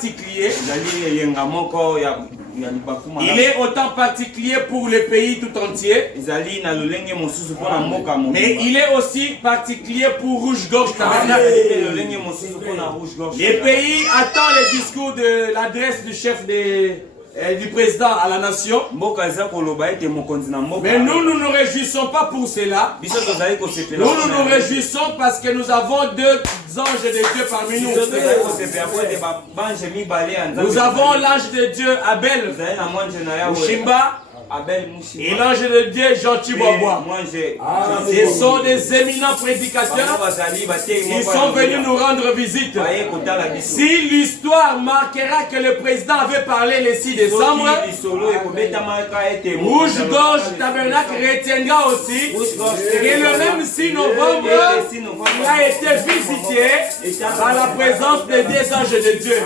particulier. Il est autant particulier pour le pays tout entier. Mais il est aussi particulier pour Rouge-Gorge Tabernacle. Les pays attendent le discours de l'adresse du chef du président à la nation. Mais nous ne nous réjouissons pas pour cela. Nous nous réjouissons parce que nous avons deux anges de Dieu parmi nous. Nous avons l'ange de Dieu Abel Mushimba et l'ange de Dieu Gentil Bobois. Ce sont des éminents prédicateurs. Ils sont venus nous rendre visite. Si l'histoire marquera que le président avait parlé le 6 décembre, Rouge-Gorge Tabernacle retiendra aussi que le même 6 novembre, il a été visité par la présence des deux anges de Dieu.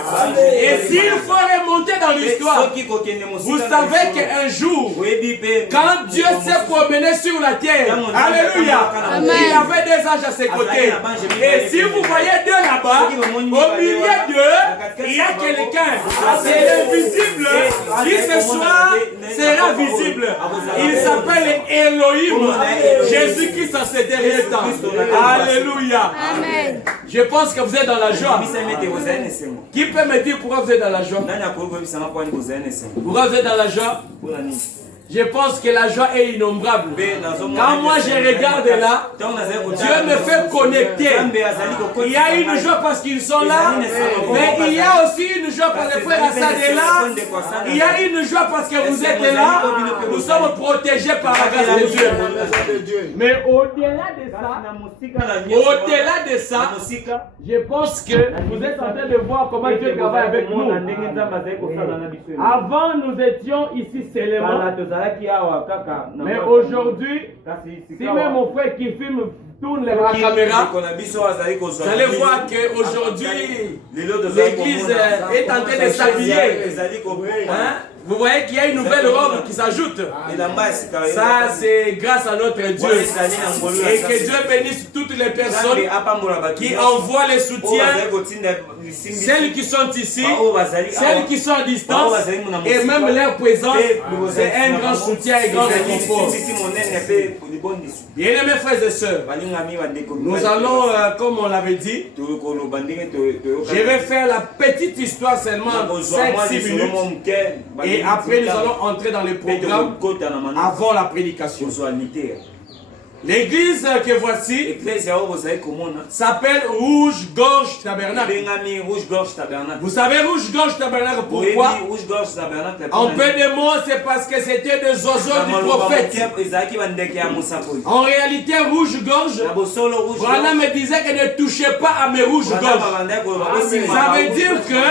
Et s'il faut remonter dans l'histoire, vous savez qu'un jour, quand Dieu s'est promené sur la terre, alléluia, il y avait des anges à ses côtés. Et si vous voyez deux là-bas, au milieu d'eux, il y a quelqu'un. C'est l'invisible qui ce soir sera visible. Il s'appelle Elohim, Jésus-Christ en ces derniers temps. Alléluia. Amen. Je pense que vous êtes dans la joie. Qui peut me dire pourquoi vous êtes dans la joie? Pourquoi vous êtes dans la joie? Je pense que la joie est innombrable. Quand moi je regarde là, Dieu me fait connecter. Il y a une joie parce qu'ils sont là, mais il y a aussi une joie parce que le frère Assad est là. Il y a une joie parce que vous êtes là. Nous sommes protégés par la grâce de Dieu. Mais au-delà de ça, je pense que vous êtes en train de voir comment Dieu travaille avec nous. Avant, nous étions ici seulement. Mais aujourd'hui, si même mon frère qui filme tourne la caméra, vous allez voir qu'aujourd'hui, l'église est en train de s'habiller. Hein? Vous voyez qu'il y a une nouvelle robe qui s'ajoute. Ça, c'est grâce à notre Dieu. Et que Dieu bénisse toutes les personnes qui envoient les soutiens, celles qui sont ici, celles qui sont à distance, et même leur présence, c'est un grand soutien et grand réconfort. Bien-aimés frères et sœurs, nous allons, comme on l'avait dit, je vais faire la petite histoire seulement 5-6 minutes. Et après, nous allons entrer dans le programme avant la prédication. L'église que voici s'appelle Rouge-Gorge Tabernacle. Vous savez Rouge-Gorge Tabernacle pourquoi? En peu de mots, c'est parce que c'était des oiseaux du prophète. En réalité, Rouge-Gorge, voilà me disait que ne touchez pas à mes rouges-gorges. Ça veut dire que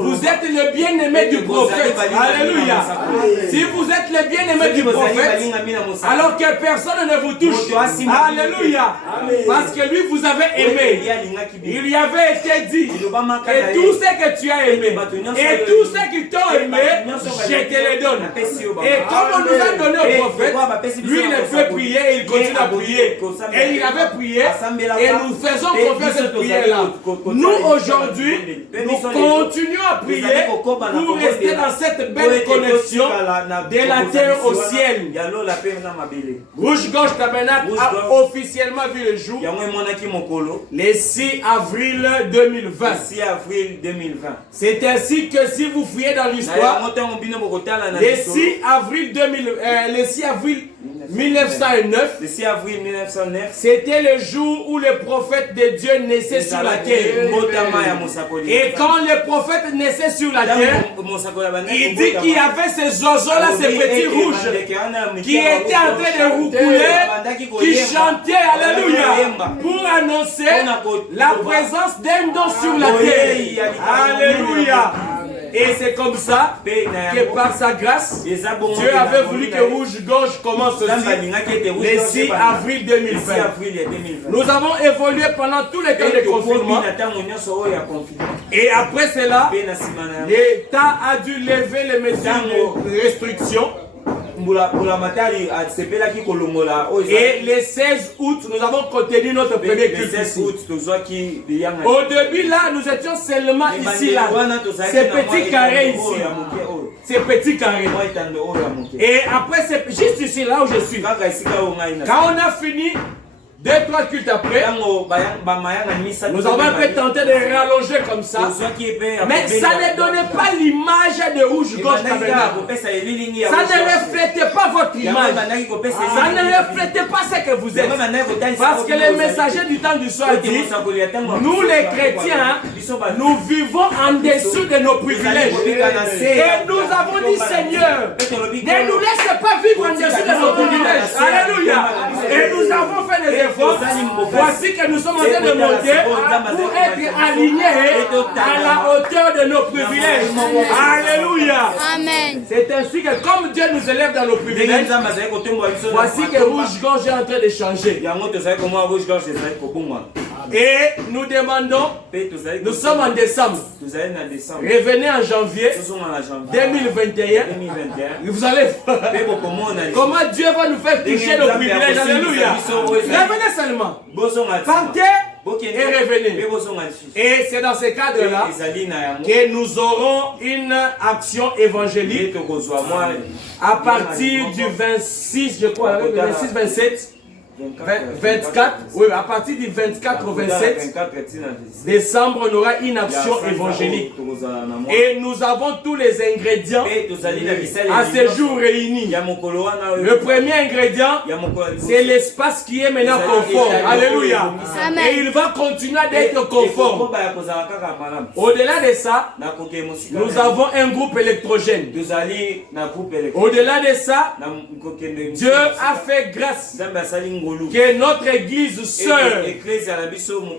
vous êtes le bien-aimé du prophète. Alléluia. Si vous êtes le bien-aimé du prophète, alors que personne ne vous touche. Alléluia. Parce que lui vous avait aimé. Il lui avait été dit. Et tout ce que tu as aimé, et tout ce qui t'ont aimé, je te le donne. Et comme on nous a donné au prophète, lui il peut prier, il continue à prier. Et il avait prié, et nous faisons confiance à cette prière-là. Nous aujourd'hui, nous continuons à prier pour rester dans cette belle connexion de la terre au ciel. Rouge-Gorge Tabernacle a officiellement vu le jour le 6 avril 2020. C'est ainsi que si vous fouillez dans l'histoire, le 6 avril 1909, c'était le jour où le prophète de Dieu naissait sur la terre. Et quand le prophète naissait sur la terre, il dit qu'il y avait ces oiseaux-là, ces petits rouges, qui étaient en train de roucouler, qui chantaient, alléluia, pour annoncer la présence d'un don sur la terre. Alléluia. Et c'est comme ça que par sa grâce, Dieu avait voulu que Rouge-Gorge commence aussi le 6 avril 2020. Nous avons évolué pendant tous les temps de confinement. Et après cela, l'État a dû lever les mesures de restriction. Et le 16 août, nous avons contenu notre premier culte ici. Au début, là, nous étions seulement ici, là. Ces petits carrés ici. Ces petits carrés. Et après, c'est juste ici, là où je suis. Quand on a fini, 2-3 cultes après, nous avons un peu tenté de rallonger comme ça, mais ça ne donnait pas l'image de rouge-gorge tabernacle. Ça ne reflétait pas votre image. Ça ne reflétait pas ce que vous êtes. Parce que les messagers du temps du soir disent, nous les chrétiens, nous vivons en dessous de nos privilèges. Et nous avons dit, Seigneur, ne nous laisse pas vivre en dessous de nos privilèges. Alléluia. Et nous avons fait des efforts. Voici que nous sommes en train de monter pour être alignés à la hauteur de nos privilèges. Alléluia. Amen. C'est ainsi que comme Dieu nous élève dans nos privilèges, voici que rouge-gorge est en train de changer. Et nous demandons, nous sommes en décembre, revenez en janvier 2021, vous allez voir comment Dieu va nous faire toucher nos privilèges. Alléluia. Revenez seulement, partez et revenez. Et c'est dans ce cadre-là que nous aurons une action évangélique à partir du 26, je crois, 26-27. 24, oui, à partir du 24 au 27 décembre, on aura une action évangélique. Et nous avons tous les ingrédients à ce jour réunis. Le premier ingrédient, c'est l'espace qui est maintenant conforme. Alléluia. Et il va continuer d'être conforme. Au-delà de ça, nous avons un groupe électrogène. Au-delà de ça, Dieu a fait grâce que notre église sœur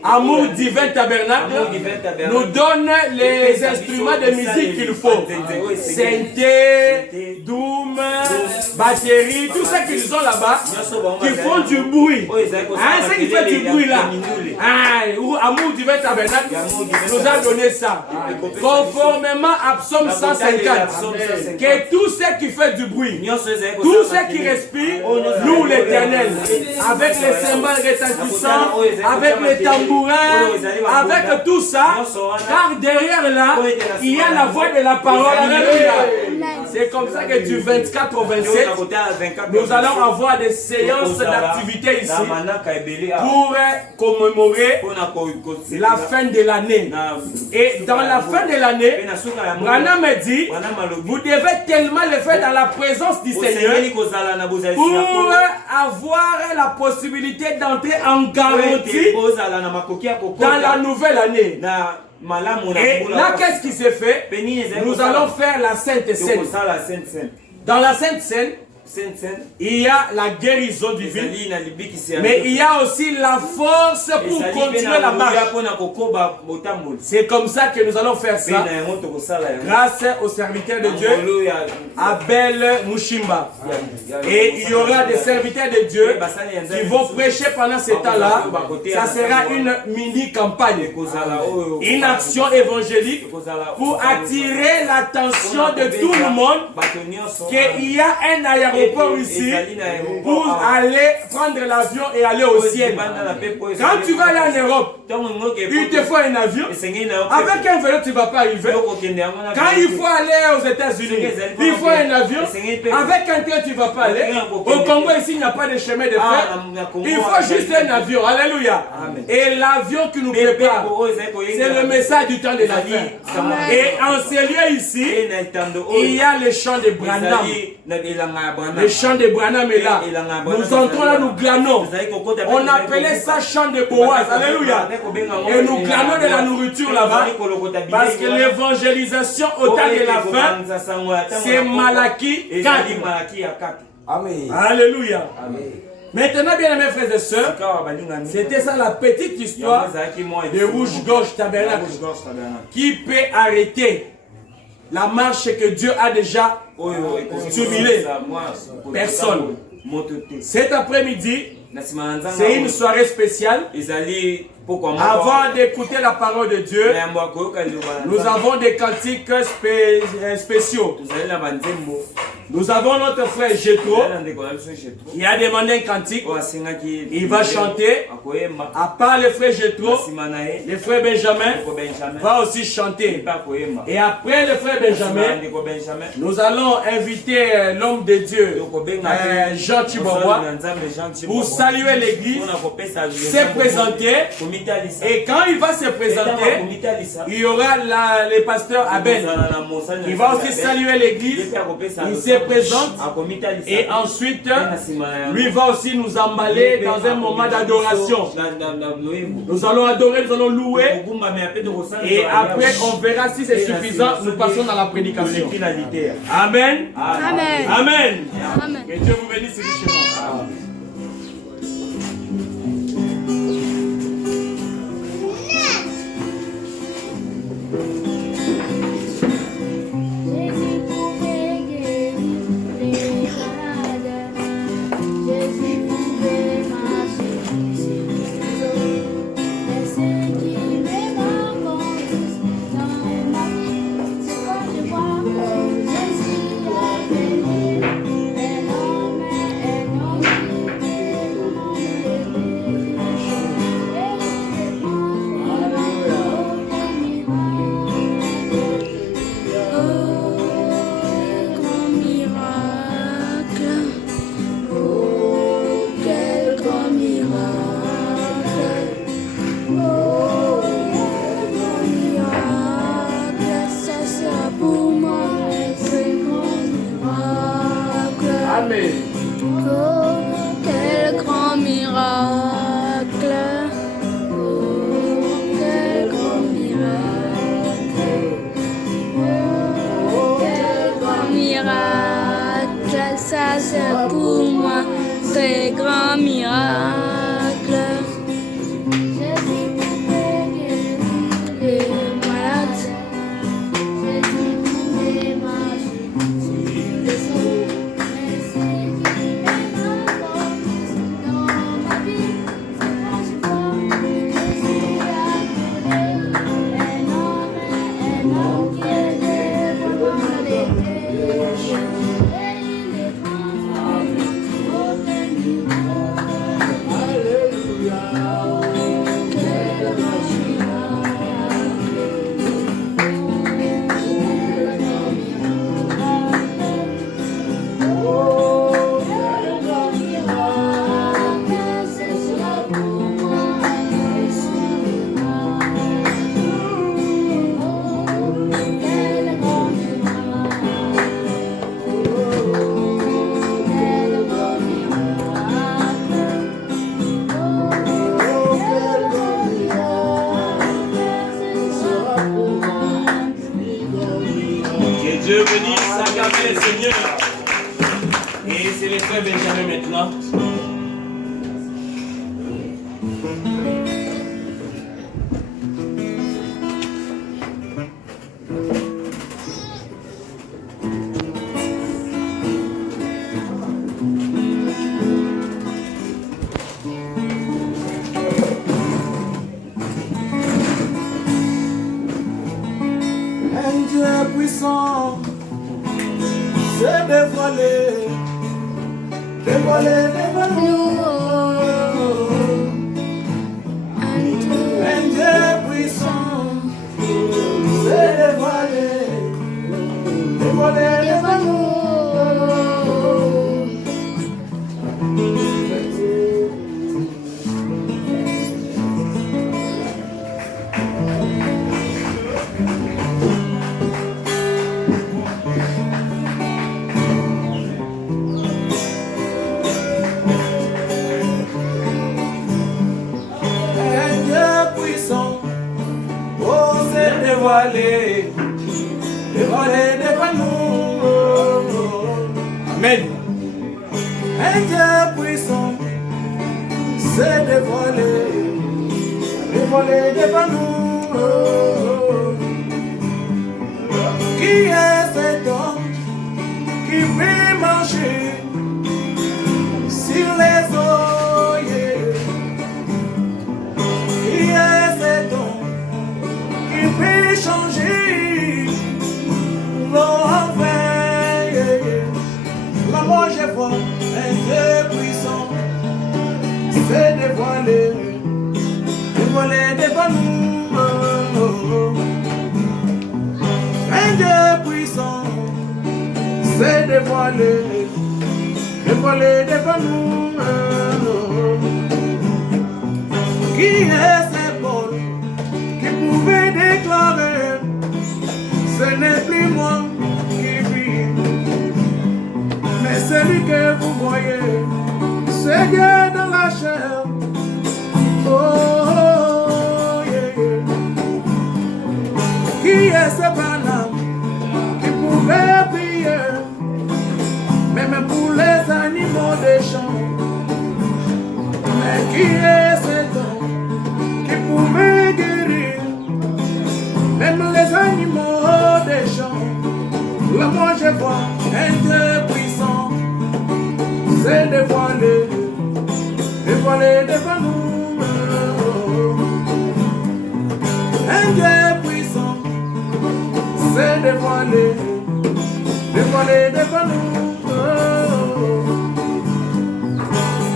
Amour Divin Tabernacle nous donne les instruments de musique qu'il faut. Synthé, doom, batterie, tout ce qu'ils ont là-bas, qui font du bruit. Ce qui fait du bruit là. Amour Divin Tabernacle nous a donné ça. Conformément à Psaume 150. Que tout ce qui fait du bruit, tout ce qui respire, loue l'Éternel. Avec les cymbales retentissants, avec les tambourins, avec tout ça, car derrière là, il y a la voix de la parole. Alléluia. C'est comme ça que du 24 au 27, nous allons avoir des séances d'activité ici pour commémorer la fin de l'année. Et dans la fin de l'année, Branham me dit, vous devez tellement le faire dans la présence du Seigneur pour avoir la possibilité d'entrer en garantie dans la nouvelle année. Et là, qu'est-ce qui s'est fait? Nous allons faire la Sainte Seine. Dans la Sainte Seine, il y a la guérison divine, mais il y a aussi la force pour continuer la marche. C'est comme ça que nous allons faire ça, grâce au serviteur de Dieu, Abel Mushimba. Et il y aura des serviteurs de Dieu qui vont prêcher pendant ce temps-là. Ça sera une mini-campagne, une action évangélique pour attirer l'attention de tout le monde qu'il y a un aéroport ici pour aller prendre l'avion et aller au ciel. Quand tu vas aller en Europe, il te faut un avion. Avec un vélo, tu ne vas pas arriver. Quand il faut aller aux États-Unis, il faut un avion. Avec un train, tu ne vas pas aller. Au Congo, ici, il n'y a pas de chemin de fer. Il faut juste un avion. Alléluia. Et l'avion qui nous prépare, c'est le message du temps de la vie. Et en ce lieu ici, il y a le chant de Branham. Le chant de Branham est là. Nous entrons là, nous glanons. On appelait ça chant de Boaz. Alléluia. Et nous glanons de la nourriture là-bas. Parce que l'évangélisation au temps de la fin, c'est Malachie 4. Amen. Alléluia. Amen. Maintenant, bien aimés frères et sœurs, c'était ça la petite histoire de Rouge-Gorge Tabernacle qui peut arrêter la marche que Dieu a déjà stimulée. Personne. Cet après-midi, c'est une soirée spéciale. Avant d'écouter la parole de Dieu, nous avons des cantiques spéciaux. Nous avons notre frère Jethro. Il a demandé un cantique. Il va chanter. À part le frère Jethro, le frère Benjamin va aussi chanter. Et après le frère Benjamin, nous allons inviter l'homme de Dieu, Jean Chibobois, pour saluer l'église, se présenter. Et quand il va se présenter, il y aura le pasteur Abel. Il va aussi saluer l'église. Il se présente. Et ensuite, lui va aussi nous emballer dans un moment d'adoration. Nous allons adorer, nous allons louer. Et après, on verra si c'est suffisant. Nous passons dans la prédication. Amen. Amen. Amen. Amen. Que Dieu vous bénisse richement. Dieu bénisse, acclamez le Seigneur. Et c'est le frère Benjamin maintenant. Puissant, c'est dévoilé, dévoilé devant nous. Un Dieu puissant, c'est dévoilé, dévoilé devant nous. Dévoilé, dévoilé devant nous. Amen. Un Dieu puissant s'est dévoilé, dévoilé devant nous. Qui est cet homme qui peut marcher sur les eaux? Qui est cet homme qui peut changer l'eau en vin? puissant s'est dévoilé devant nous. Qui est ce Paul qui pouvait déclarer ce n'est plus moi qui vis, mais celui que vous voyez, c'est Dieu dans la chair. Oh, yeah, yeah. Qui est ce Branham qui pouvait prier, même pour les animaux des champs? Mais qui est cet homme qui pouvait guérir, même les animaux des champs? Là, moi, je vois un Dieu puissant s'est dévoilé devant nous. Un Dieu puissant s'est dévoilé devant nous.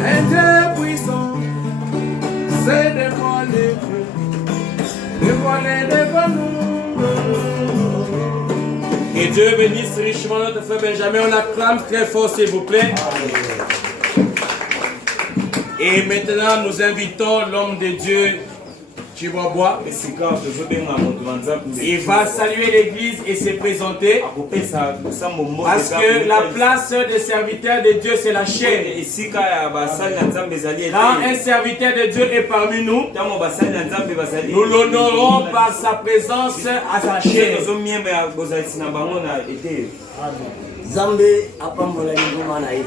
Un Dieu puissant s'est dévoilé devant nous. Que Dieu bénisse richement notre frère Benjamin. On l'acclame très fort, s'il vous plaît. Et maintenant, nous invitons l'homme de Dieu, Chihuahua. Il va saluer l'église et se présenter. Parce que la place des serviteurs de Dieu, c'est la chair. Quand un serviteur de Dieu est parmi nous, nous l'honorons par sa présence à sa chair. Zambe apambola ngoma na ye.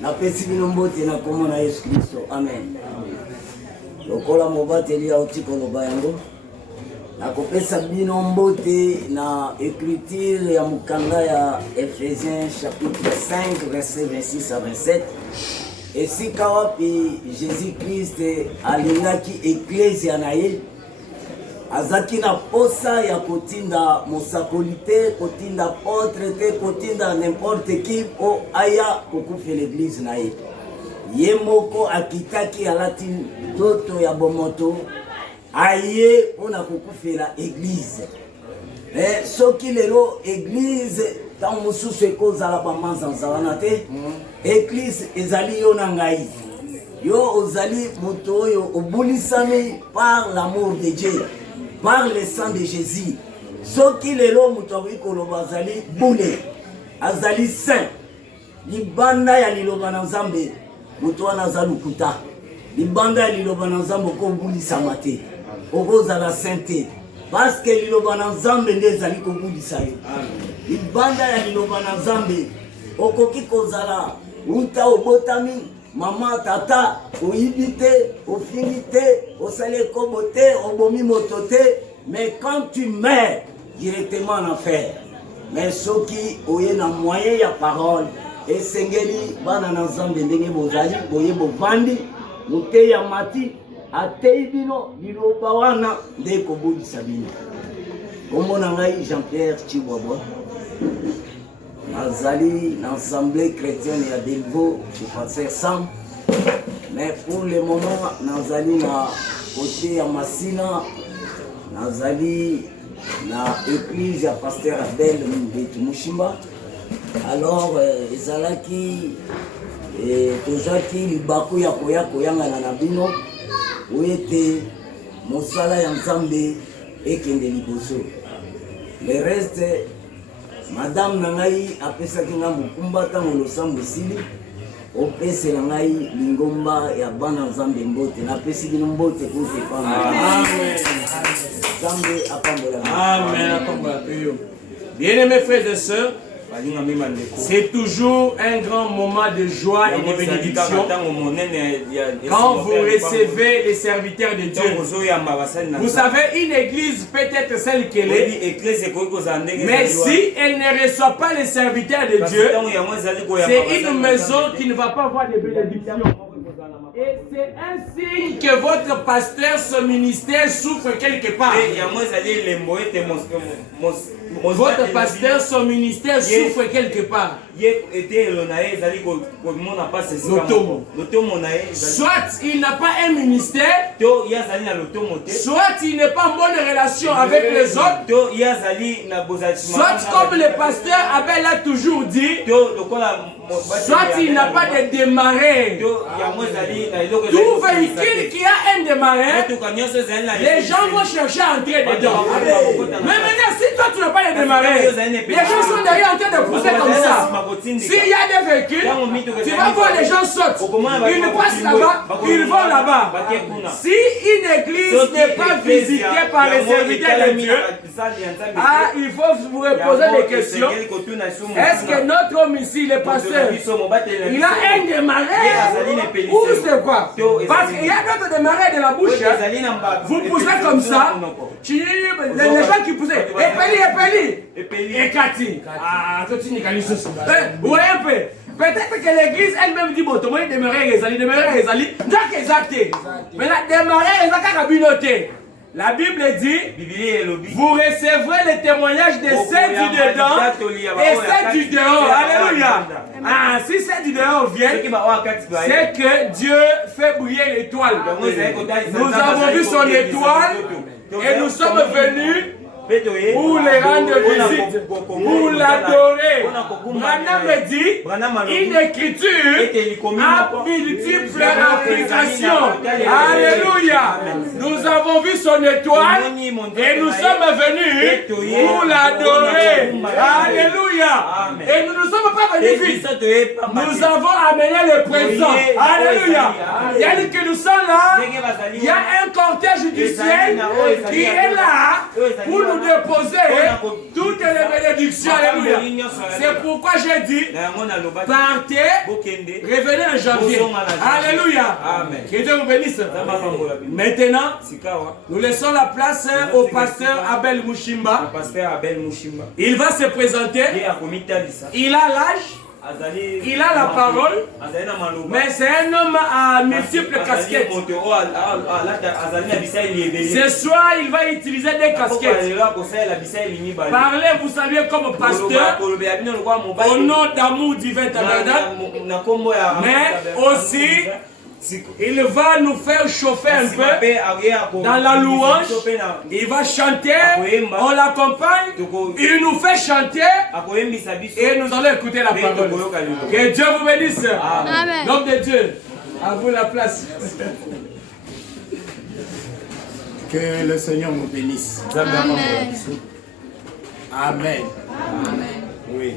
Na pesi bino mbote na komona Yesu Kristo. Amen. Lokola mobateli ya utiko lobayango. Na kopesa bino mbote na écriture ya mukanda ya Ephésiens chapitre 5 verset 26 à 27. Et si kawapi Jésus-Christ alingaki ecclesia na ye, azaki na posa ya kotinda mosakolite, kotinda potre te, kotinda n'importe qui o aya kokufe l'église na ye. Ye moko akitaki alati toto ya bomoto aye ona kokufe la église. Soki lelo église tant mosusu ekozala bamanzanza wana te, église ezali yo na ngai. Yo ozali moto oyo obulisami par l'amour de Dieu, par le sang de Jésus. Soki lelo muto koloba azali bule, azali saint. Libanda ya liloba na Nzambe muto wana azalukuta. Libanda ya liloba na Nzambe ko bulisa mate. Okozala sainté parce que liloba na Nzambe nde ezali ko bulisa yo. Libanda ya liloba na Nzambe okoki kozala uta obotami maman tata oibite ofinite osale kobote obomi motote, mais quand tu meurs directement en enfer. Mais soki oye na moyen ya parole esengeli bana na Nzambe ndenge bozali boye bovandi mute ya mati atei bino liloba wana nde kobodisa bino. Kombo na ngai Jean-Pierre Chihuahua, nazali na l'Assemblée chrétienne ya Delvaux, je passais Sam. Mais pour le moment, nazali na côté ya Masina, nazali na église ya pasteur Abel Mbetu Mushimba. Alors, ezalaki tozaki libaku ya koya koyangana na bino oete mosala ya Nzambe ekende liboso. Le reste, madame nangai apesaki nga mukumba tango losambo esili opesela ngai lingomba ya bana Nzambe mbote napesi bino mbote kote pamba. Amen. Nzambe apambola. Amen. Apambola. Bien-aimés frères et sœurs, c'est toujours un grand moment de joie et de bénédiction quand vous recevez les serviteurs de Dieu. Vous savez, une église peut être celle qu'elle est, mais si elle ne reçoit pas les serviteurs de Dieu, c'est une maison qui ne va pas avoir de bénédiction. Et c'est un signe que votre pasteur, son ministère souffre quelque part. Votre pasteur, son ministère souffre quelque part. Soit il n'a pas un ministère, soit il n'est pas en bonne relation avec les autres, soit comme le pasteur Abel a toujours dit, soit il n'a pas de démarré. Tout véhicule qui a un démarré, les gens vont chercher à entrer dedans. Mais maintenant, si toi tu n'as pas de démarré, les gens sont derrière en train de pousser comme ça. S'il y a des véhicules, tu vas voir les gens sautent. Ils passent là-bas, ils vont là-bas. Si une église n'est pas visitée par les serviteurs de Dieu, il faut vous poser des questions. Est-ce que notre homme ici, le pasteur, il a un démarré ou c'est quoi? Parce qu'il y a d'autres démarrés de la bouche. Vous poussez comme ça. Les gens qui poussaient. Et Cathy. Ouais, un peu. Peut-être que l'église elle-même dit, bon, tout le monde démarrer les alliés. Donc, exacté. Mais la démarrer, ils ont qu'à communauté. La Bible dit, vous recevrez le témoignage de ceux du dedans et ceux du dehors. Alléluia. Si ceux du dehors viennent, c'est que Dieu fait briller l'étoile. Nous avons vu son étoile et nous sommes venus pour les rendre visite, pour l'adorer. Branham dit, une écriture a multiples applications. Alléluia. Nous avons vu son étoile et nous sommes venus pour l'adorer. Alléluia. Et nous ne sommes pas venus vite. Nous avons amené le présent. Alléluia. C'est-à-dire que nous sommes là. Il y a un cortège du ciel qui est là pour nous déposer toutes les bénédictions. Alléluia. C'est pourquoi j'ai dit, partez, revenez en janvier. Alléluia. Que Dieu vous bénisse. Maintenant, nous laissons la place au pasteur Abel Mushimba. Il va se présenter. Il a l'âge. Il a la parole, mais c'est un homme à multiples casquettes. Ce soir, il va utiliser des casquettes. Parler, vous savez, comme pasteur, au nom d'amour divin tabernacle, mais aussi il va nous faire chauffer un peu dans la louange. Il va chanter, on l'accompagne, il nous fait chanter et nous allons écouter la parole. Que Dieu vous bénisse. Amen. L'homme de Dieu, à vous la place. Que le Seigneur nous bénisse. Amen. Amen. Amen. Oui.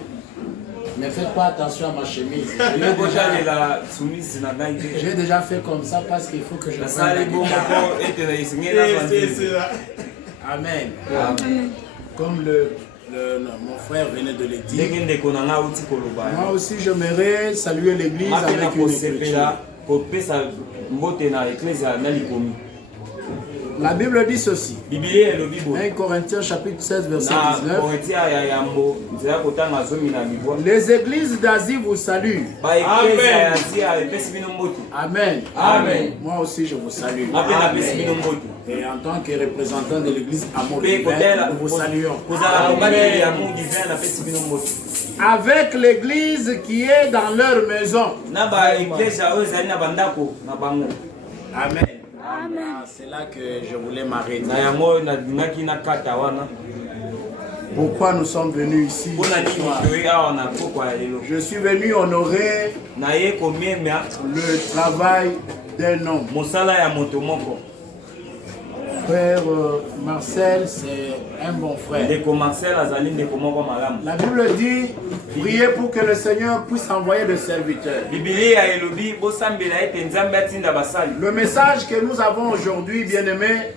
Ne faites pas attention à ma chemise. J'ai déjà fait comme ça parce qu'il faut que je prenne la guitare. Amen. Comme mon frère venait de le dire, moi aussi j'aimerais saluer l'église avec une écriture. La Bible dit ceci. 1 Corinthiens chapitre 16 verset 19. Les églises d'Asie vous saluent. Amen. Amen. Amen. Moi aussi je vous salue. Amen. Et en tant que représentant de l'église Amour Divin, nous vous saluons. Avec l'église qui est dans leur maison. Amen. C'est là que je voulais m'arrêter. Pourquoi nous sommes venus ici? Je suis venu honorer le travail d'un homme. Frère Marcel, c'est un bon frère. La Bible dit, priez pour que le Seigneur puisse envoyer des serviteurs. Le message que nous avons aujourd'hui, bien-aimé,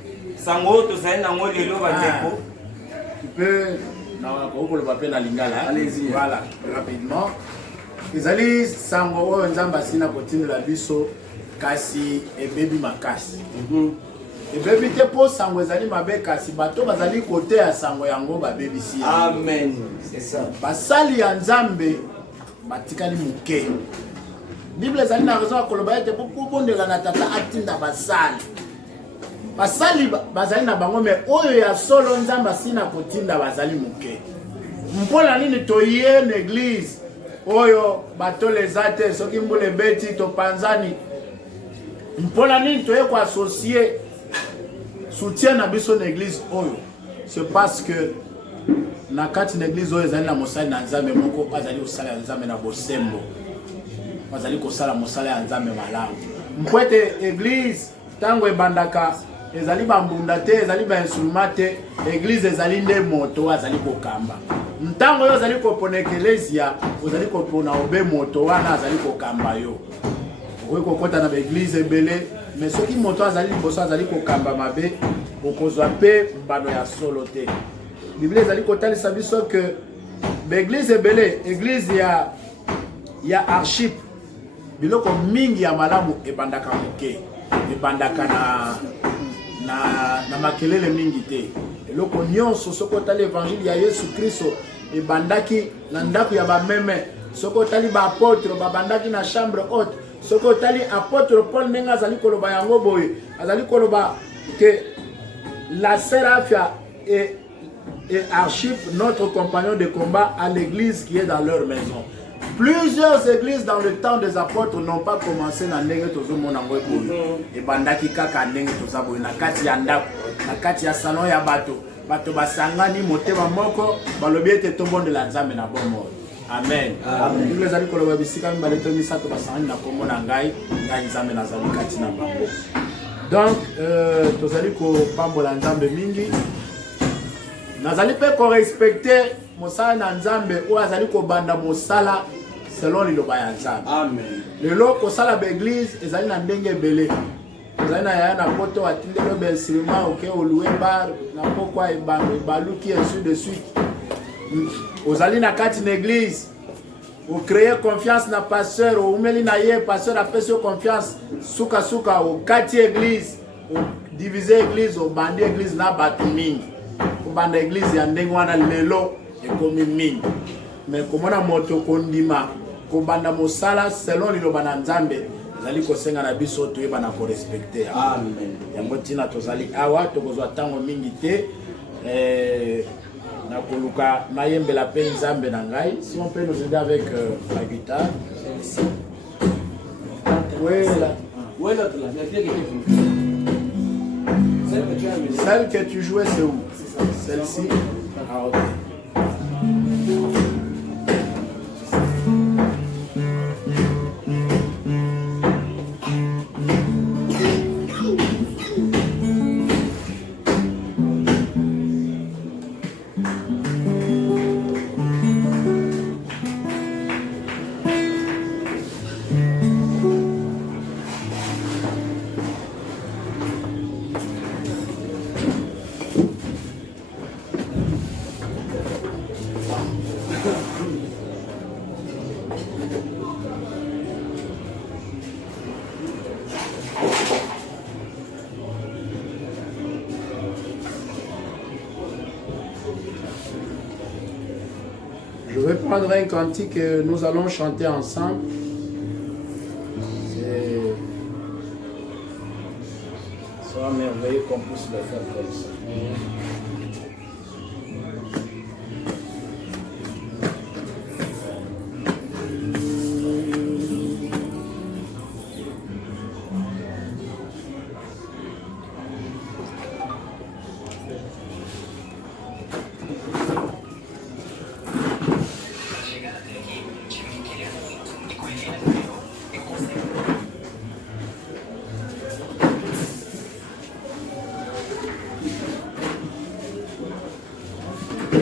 tu peux... Allez-y. Voilà, rapidement. Ezali sango nzamba sina kotinde la biso kasi ebebi makasi. Ebebi te po sango ezali mabe kasi bato bazali kote ya sango yango babebi si. Amen. C'est ça. Basali ya nzambe batikali muke. Bible ezali na raison akoloba ete po bondela na tata atinda basali. basali bazali na bango mais oyo ya solo nzambe asina kotinda bazali moke. Mpona nini toye na église oyo batoleza te soki mbula ebeti topanzani. Mpona nini toye ko associer soutien na biso na église oyo? C'est parce que na kati na église oyo ezali na mosali na nzambe moko azali kosala ya nzambe na bosembo, bazali kosala mosala ya nzambe malamu. Mpwete église tango ebandaka ezali bambunda te, ezali ba instrument te, église ezali nde moto azali kokamba. Ntango yo azali kopona eklesia ozali kopona obe moto wana azali kokamba yo. Okoki kokota na église ebele mais soki moto azali liboso azali kokamba mabe okozwa mpe mbano ya solo te. Bible ezali kotalisa biso que l'église ebele, église ya archip biloko mingi ya malamu ebandaka moke, ebandaka na makelele mingi te. Eloko nyonso soko tali évangile ya Yesu Kristo ebandaki na ndako ya bameme, soko tali ba apôtre babandaki na chambre haute, soko tali apôtre Paul ndenge azali koloba yango boye, azali koloba que la sœur Afia et Archip, notre compagnon de combat, à l'église qui est dans leur maison. Plusieurs églises dans le temps des apôtres n'ont pas commencé na ndenge tozo mona ngwe boye. E bandaki kaka ndenge toza boye na kati ya ndako, na kati ya salon ya bato. Bato basangani motema moko, balobi ete tombo de la nzambe na bomo. Amen. Amen. Bible ezali koloba bisika mibale to misato basangani na kombo na ngai, ngai nzambe nazali kati na bango. Donc tozali ko pambola nzambe mingi. Nazali pe ko respecter mosala na nzambe o azali ko banda mosala selon liloba ya nzambe. Amen. Lelo ko sala ba église ezali na ndenge ebele. Ezali na ya na poto atindelo ba instrument oke oluwe bar na pokwa baluki ainsi de suite. Ozali na kati na église o créer confiance na pasteur o umeli na ye pasteur apesi confiance suka suka o kati église o diviser église o bandi église na batu mingi. Banda église ya ndenge wana lelo ekomi mingi mais komona moto kondima ko banda mosala selon liloba na nzambe ezali kosenga na biso toyeba na ko respecter. Amen. Yango tina tozali awa tokozwa tango mingi te na koluka mayembela pe nzambe na ngai. Si on peut nous aider avec la guitare. Voilà. Celle que tu jouais, c'est où? Celle-ci. Ah, ok. Je vais prendre un cantique que nous allons chanter ensemble. C'est merveilleux qu'on puisse le faire comme ça.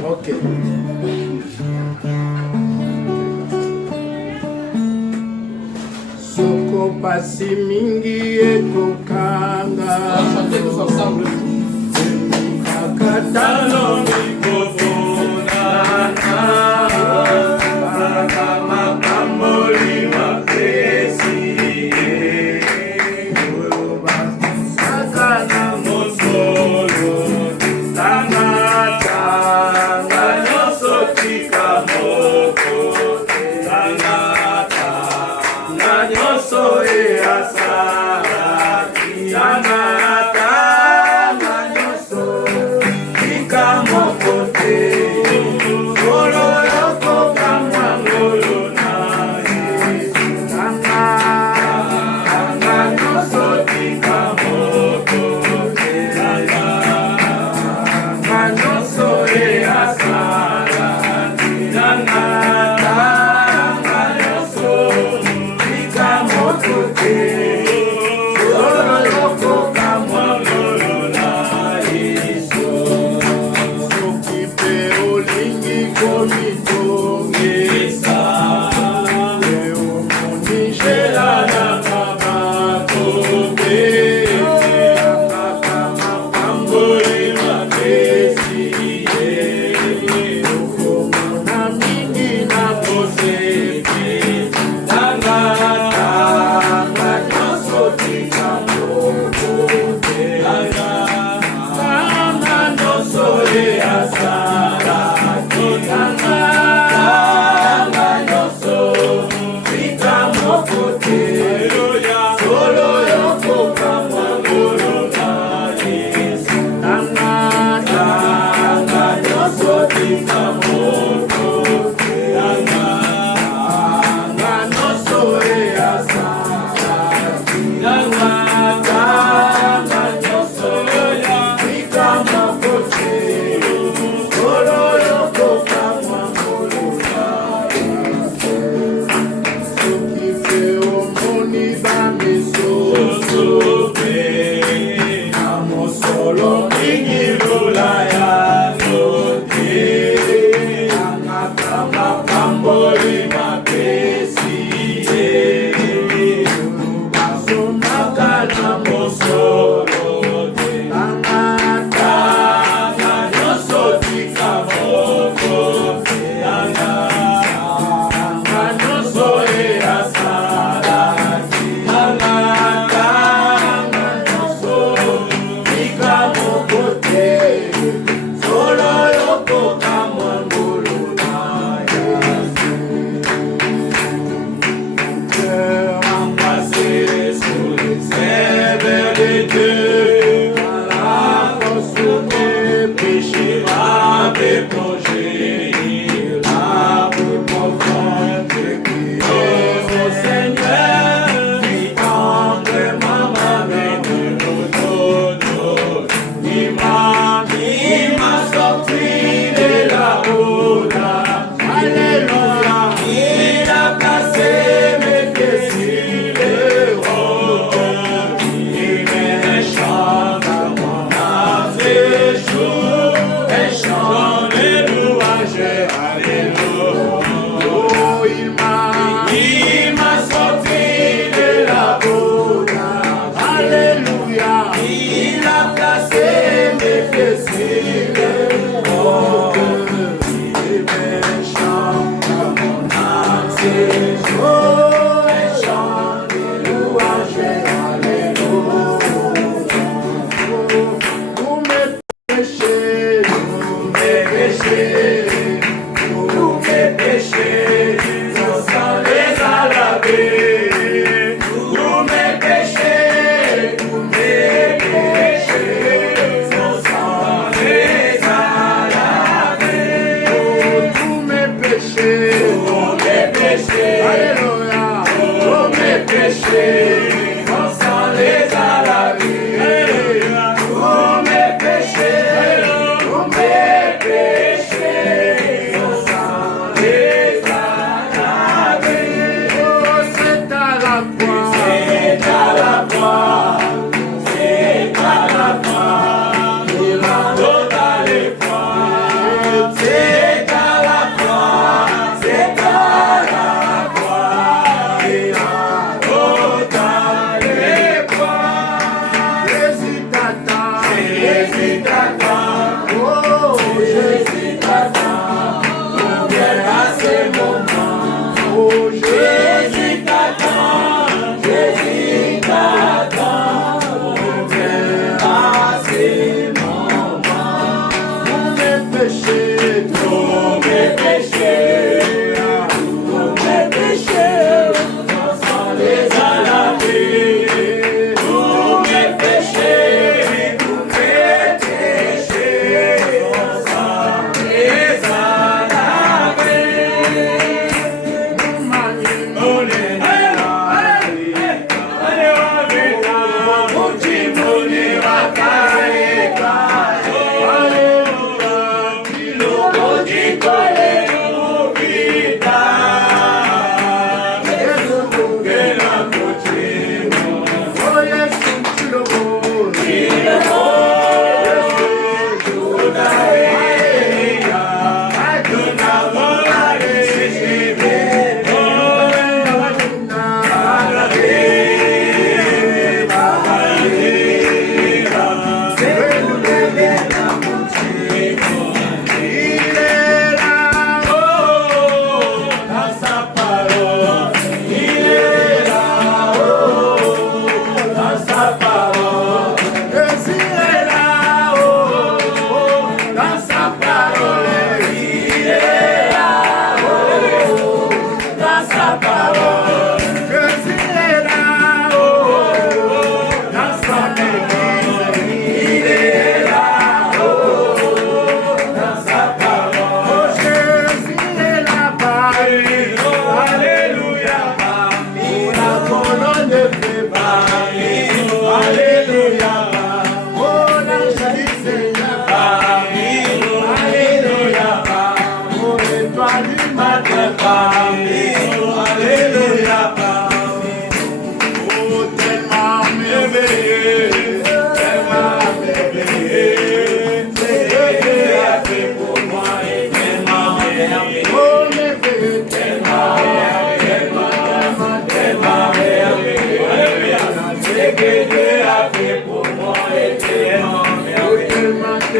Ok. Soko pasi mingi ekokanga. Chantez tous ensemble. Akatalo mikofona. Akama pamboli mapesi. Akana mosolo. Soy asara, Péché, Alléluia. Oh, tellement merveilleux, tellement merveilleux. Dieu a fait pour moi et tellement merveilleux. Oh, merveilleux, tellement merveilleux, tellement merveilleux. Ce que Dieu a fait pour moi est tellement merveilleux,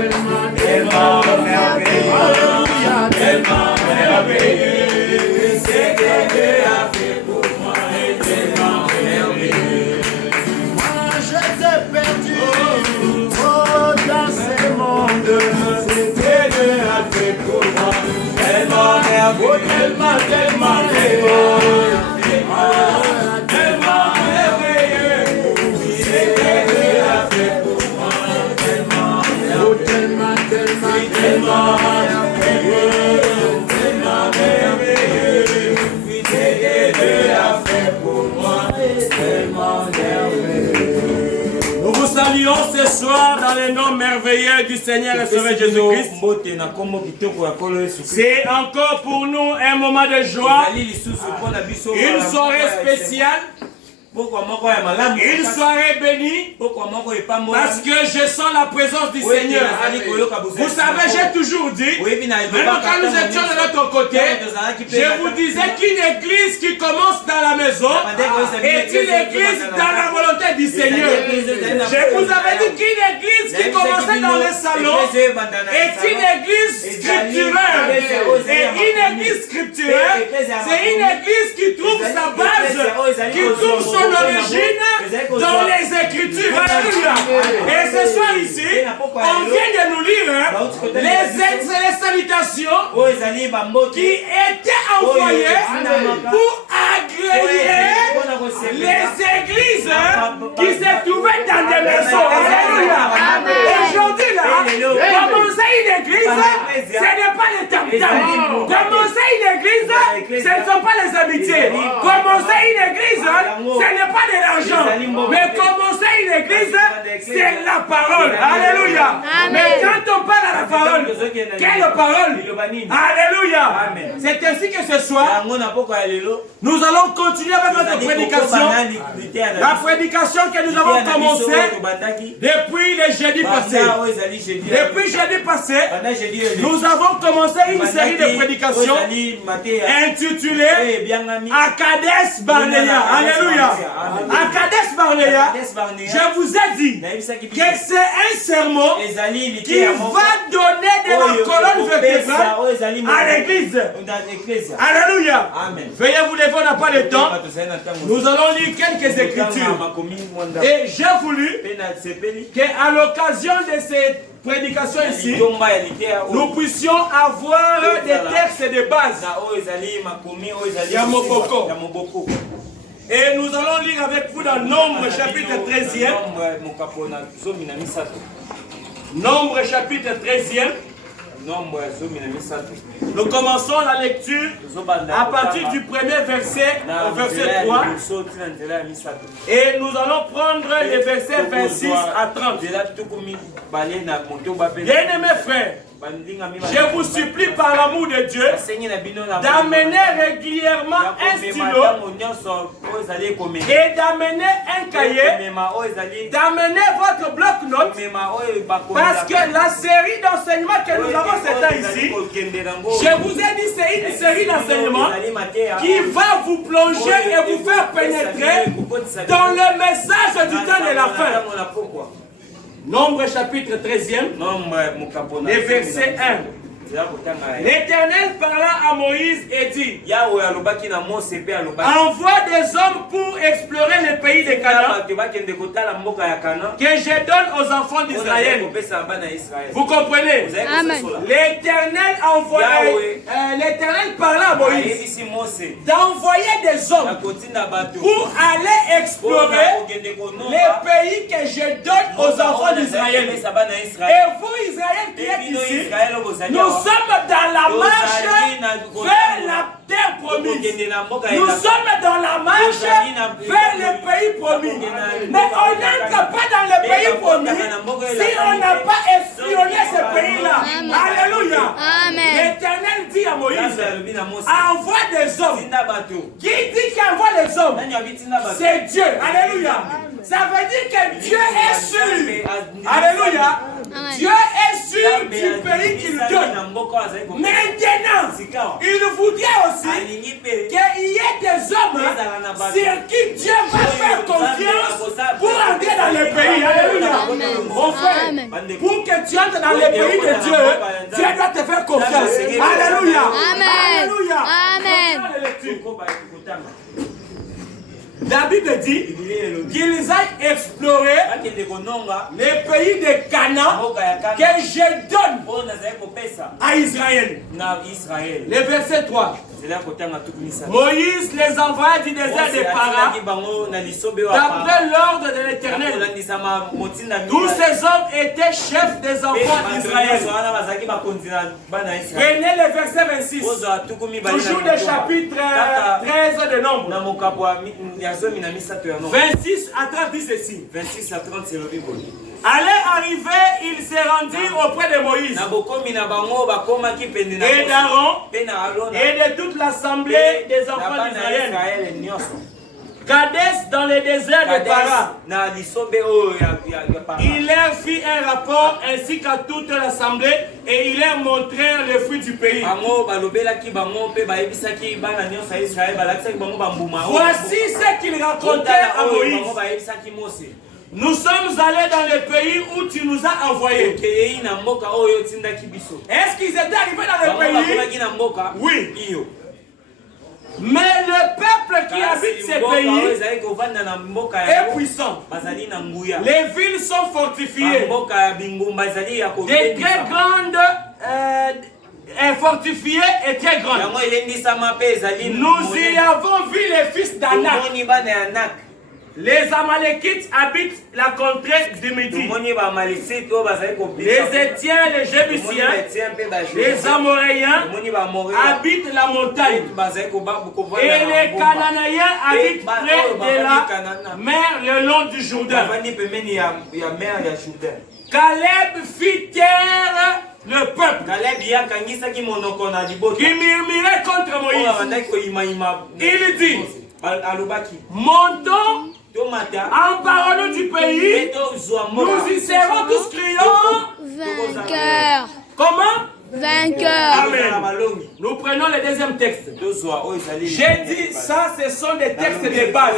tellement merveilleux, tellement merveilleux. Ce que Dieu a fait pour moi est tellement merveilleux. Moi j'étais perdu, oh, dans ce monde. Ce que Dieu a fait pour moi, tellement merveilleux, tellement, tellement merveilleux. Nous vous saluons ce soir dans le nom merveilleux du Seigneur et Sauveur Jésus-Christ. C'est encore pour nous un moment de joie, une soirée spéciale, une soirée bénie, parce que je sens la présence du Seigneur. Vous savez, j'ai toujours dit, même quand nous étions de notre côté, je vous disais qu'une église qui commence dans la maison est une église dans la volonté du Seigneur. Je vous avais dit qu'une église qui commençait dans les salons est une église scripturaire. Et une église scripturaire, c'est une église qui trouve sa base, qui trouve son origine dans les Écritures. Alléluia. Et ce soir ici, on vient de nous lire les salutations qui étaient envoyées pour agréer les églises qui se trouvaient dans des maisons. Alléluia. Aujourd'hui, là, commencer une église, ce n'est pas les tam-tams. Commencer une église, ce ne sont pas les amitiés. Commencer une église, ce n'est pas de l'argent. Mais commencer une église, c'est la parole. Alléluia. Mais quand on parle à la parole, quelle parole? Alléluia. C'est ainsi que ce soir, nous allons continuer avec notre prédication. La prédication que nous avons commencée depuis le jeudi passé. Depuis jeudi passé, nous avons commencé une série de prédications intitulée Akades Barnea. Alléluia. Akades Barnea, je vous ai dit que c'est un sermon qui va donner de la colonne vertébrale à l'église. Alléluia. Veuillez vous lever, on n'a pas le temps. Nous allons lire quelques écritures. Et j'ai voulu qu'à l'occasion de cette prédication ici, nous puissions avoir des textes de base. Et nous allons lire avec vous dans Nombre chapitre 13e. Nombre chapitre 13e. Nous commençons la lecture à partir du premier verset au verset 3. Et nous allons prendre les versets 26 à 30. Bien-aimés frères, je vous supplie par l'amour de Dieu d'amener régulièrement un stylo et d'amener un cahier, d'amener votre bloc-notes, parce que la série d'enseignements que nous avons cette année ici, je vous ai dit, c'est une série d'enseignements qui va vous plonger et vous faire pénétrer dans le message du temps de la fin. Nombre chapitre 13e, et verset 1. L'Éternel parla à Moïse et dit: envoie des hommes pour explorer le pays de Canaan que je donne aux enfants d'Israël. Vous comprenez? L'Éternel parla à Moïse d'envoyer des hommes pour aller explorer les pays que je donne aux enfants d'Israël. Et vous, Israël qui êtes ici, nous sommes dans la marche vers la terre promise. Nous sommes dans la marche vers le pays promis. Mais on n'entre pas dans le pays promis si on n'a pas espionné ce pays-là. Alléluia. L'Éternel dit à Moïse, envoie des hommes. Qui dit qu'il envoie les hommes? C'est Dieu. Alléluia. Ça veut dire que Dieu est sûr. Alléluia. Dieu est sûr du pays qu'il donne. Maintenant, il voudrait aussi qu'il y ait des hommes sur qui Dieu va faire confiance pour entrer dans le pays. Alléluia. Mon frère, pour que tu entres dans le pays de Dieu, Dieu doit te faire confiance. Alléluia. Amen. Alléluia. Amen. La Bible dit qu'ils aillent explorer les pays de Canaan que je donne à Israël. Le verset 3. Moïse les envoya du désert de Para d'après l'ordre de l'Éternel. Tous ces hommes étaient chefs des enfants d'Israël. Prenez le verset 26. Toujours le chapitre 13 de Nombre. 26 à 30 dit ceci. 26 à 30 c'est le Bible. Allez arriver, ils se rendirent auprès de Moïse et d'Aaron et de toute l'assemblée des enfants d'Israël. Kadès dans le désert de Para. Il leur fit un rapport ainsi qu'à toute l'assemblée et il leur montrèrent les fruits du pays. Voici ce qu'il racontait à Moïse. Nous sommes allés dans le pays où tu nous as envoyés. Est-ce qu'ils étaient arrivés dans le pays? Oui. Mais le peuple qui habite ces pays est puissant. Les villes sont fortifiées. Des très grandes fortifiées et très grandes. Nous y avons vu les fils d'Anak. Les Amalekites habitent la contrée du Midi. Les Étiens, les Jébusiens, les Amoréens habitent la montagne. Et les Cananéens habitent près de la mer le long du Jourdain. Caleb fit taire le peuple qui murmurait contre Moïse. Il dit, montons, emparons-nous du pays, nous y serons tous criants. Vainqueur. Comment? Vainqueur. Amen. Nous prenons le deuxième texte. J'ai dit ça, ce sont des textes de base.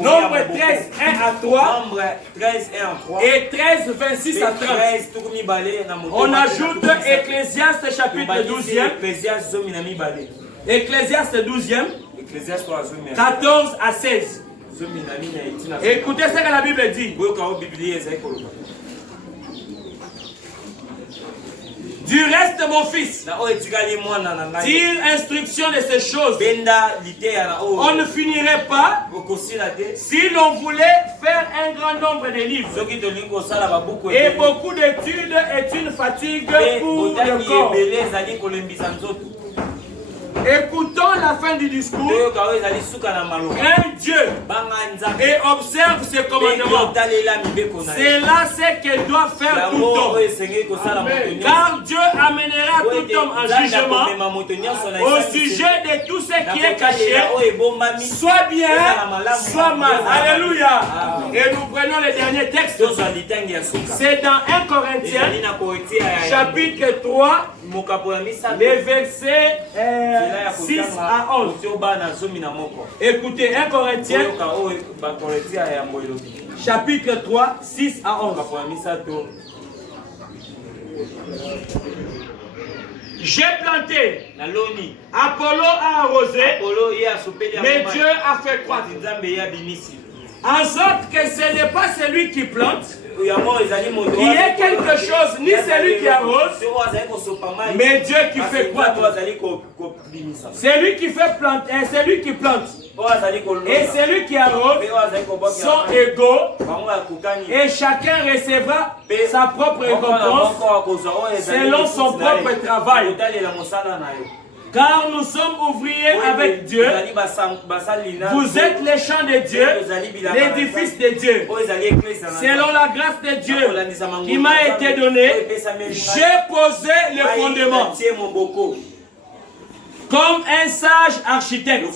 Nombre 13, 1 à 3. Et 13, 26 à 30. On ajoute Ecclésiaste chapitre 12e. Ecclésiaste 12e. 14 à 16. Écoutez ce que la Bible dit. Du reste, mon fils, tire instruction de ces choses. On ne finirait pas si l'on voulait faire un grand nombre de livres. Et beaucoup d'études est une fatigue pour le corps. Écoutons la fin du discours. Crains Dieu et observe ses commandements. C'est là ce que doit faire tout homme. Car Dieu amènera tout homme en jugement au sujet de tout ce qui est caché, soit bien, soit mal. Alléluia. Et nous prenons le dernier texte. C'est dans 1 Corinthiens, chapitre 3, les versets 6 à 11. Écoutez, 1 Corinthiens, chapitre 3, 6 à 11. J'ai planté, Apollo a arrosé, mais Dieu a fait croître. En sorte que ce n'est pas celui qui plante qui est quelque chose, ni celui qui arrose, mais Dieu qui fait croître. Celui qui fait planter, celui qui plante et celui qui arrose sont égaux, et chacun recevra sa propre récompense selon son propre travail. Car nous sommes ouvriers avec Dieu. Vous êtes les champs de Dieu, l'édifice de Dieu. Selon la grâce de Dieu qui m'a été donnée, j'ai posé le fondement. Comme un sage architecte. Et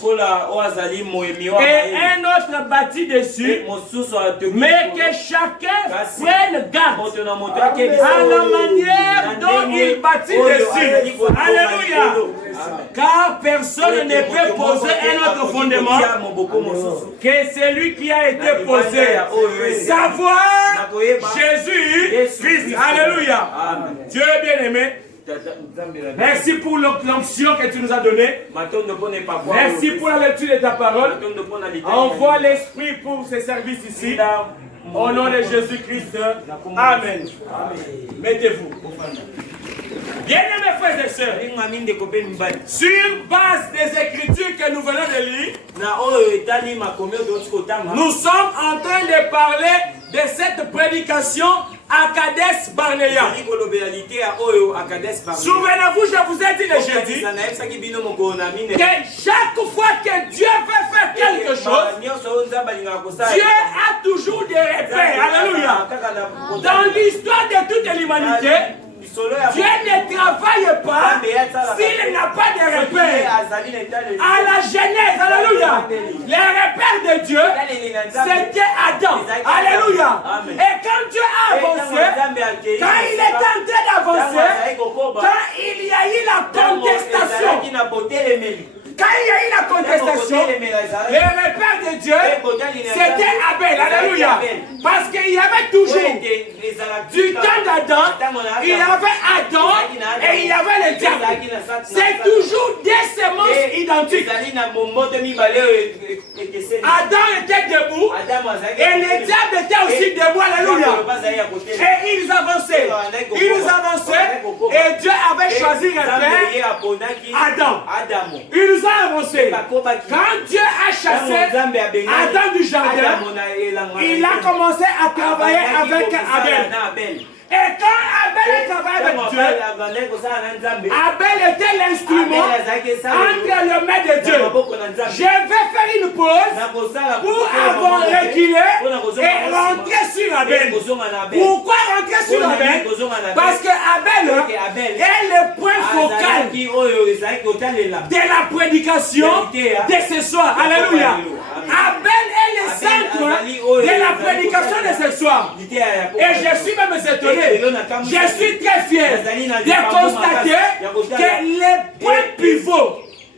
un autre bâti dessus. Mais que chacun prenne garde à la manière dont il bâtit dessus. Alléluia. Car personne ne peut poser un autre fondement que celui qui a été posé. Savoir Jésus-Christ. Alléluia. Dieu est bien aimé. Merci pour l'onction que tu nous as donnée. Merci pour la lecture de ta parole. Envoie l'Esprit pour ce service ici. Au nom de Jésus-Christ. Amen. Mettez-vous. Bien-aimés frères et sœurs, sur base des écritures que nous venons de lire, nous sommes en train de parler de cette prédication à Kadesh Barnea. Souvenez-vous, je vous ai dit le jeudi que chaque fois que Dieu veut faire quelque chose, Dieu a toujours des repères. Alléluia. Dans l'histoire de toute l'humanité, Dieu ne travaille pas s'il n'a pas de repères. À la Genèse, alléluia, les repères de Dieu, c'était Adam. Alléluia. Et quand Dieu a avancé, quand il est en train d'avancer, quand il y a eu la contestation, quand il y a eu la contestation, les repères de Dieu, c'était Abel. Alléluia. Parce qu'il y avait toujours, du temps d'Adam, il y avait Adam et il y avait le diable. C'est toujours des semences identiques. Adam était debout et le diable était aussi debout. Alléluia. Et ils avançaient. Ils avançaient et Dieu avait choisi le père Adam. Ils ont avancé. Quand Dieu a chassé Adam du jardin, il a commencé à travailler avec Abel. Et quand Abel travaillait avec Dieu, Abel était l'instrument entre les mains de Dieu. Je vais faire une pause pour avoir reculé et rentrer sur Abel. Pourquoi rentrer sur Abel? Parce que Abel est le point focal de la prédication de ce soir. Alléluia. Abel est le centre de la prédication de ce soir. Et je suis même étonné. Je suis très fier de constater que le point pivot,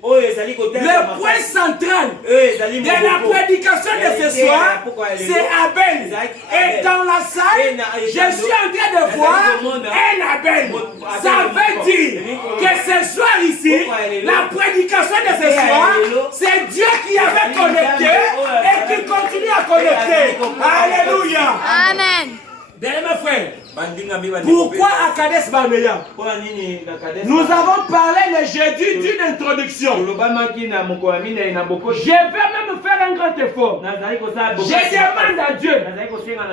le point central de la prédication de ce soir, c'est Abel. Et dans la salle, je suis en train de voir un Abel. Ça veut dire que ce soir ici, la prédication de ce soir, c'est Dieu qui avait connecté et qui continue à connecter. Alléluia. Amen. Bien mes frères, pourquoi à Kadesh Barnea? Nous avons parlé le jeudi d'une introduction. Je vais même faire un grand effort. Je demande à Dieu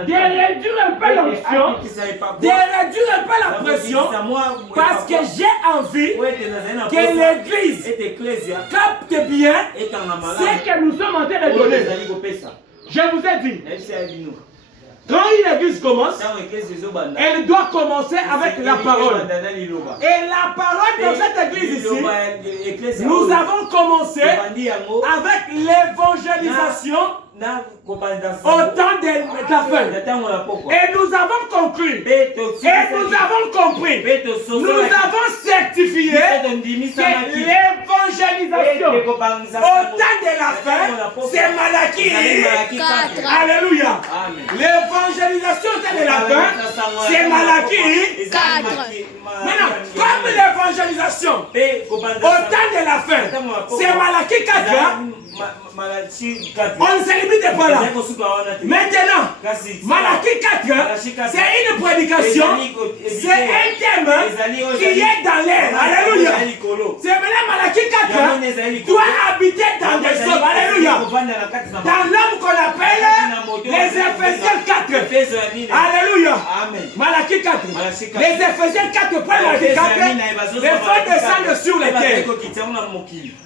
de réduire un peu l'onction, de réduire un peu la pression, parce que j'ai envie que l'Église capte bien ce que nous sommes en train de donner. Je vous ai dit, quand une église commence, elle doit commencer avec la parole. Et la parole dans cette église ici, nous avons commencé avec l'évangélisation au temps de la fin. Et nous avons conclu. Et nous avons compris. Nous avons certifié que l'évangélisation au temps de la fin, c'est Malachie 4. Alléluia. L'évangélisation au temps de la fin, c'est Malachie 4. Maintenant, comme l'évangélisation au temps de la fin, c'est Malachie 4. On ne se limite pas là. Maintenant, Malachie 4, c'est une prédication, c'est un thème qui est dans l'air. Alléluia. C'est maintenant Malachie 4 doit habiter dans des hommes. Alléluia. Dans l'homme qu'on appelle les Éphésiens 4. Alléluia. Amen. Malachie 4. Malachie 4. Les Éphésiens 4, Malachie 4. Les fonds descendent sur la terre.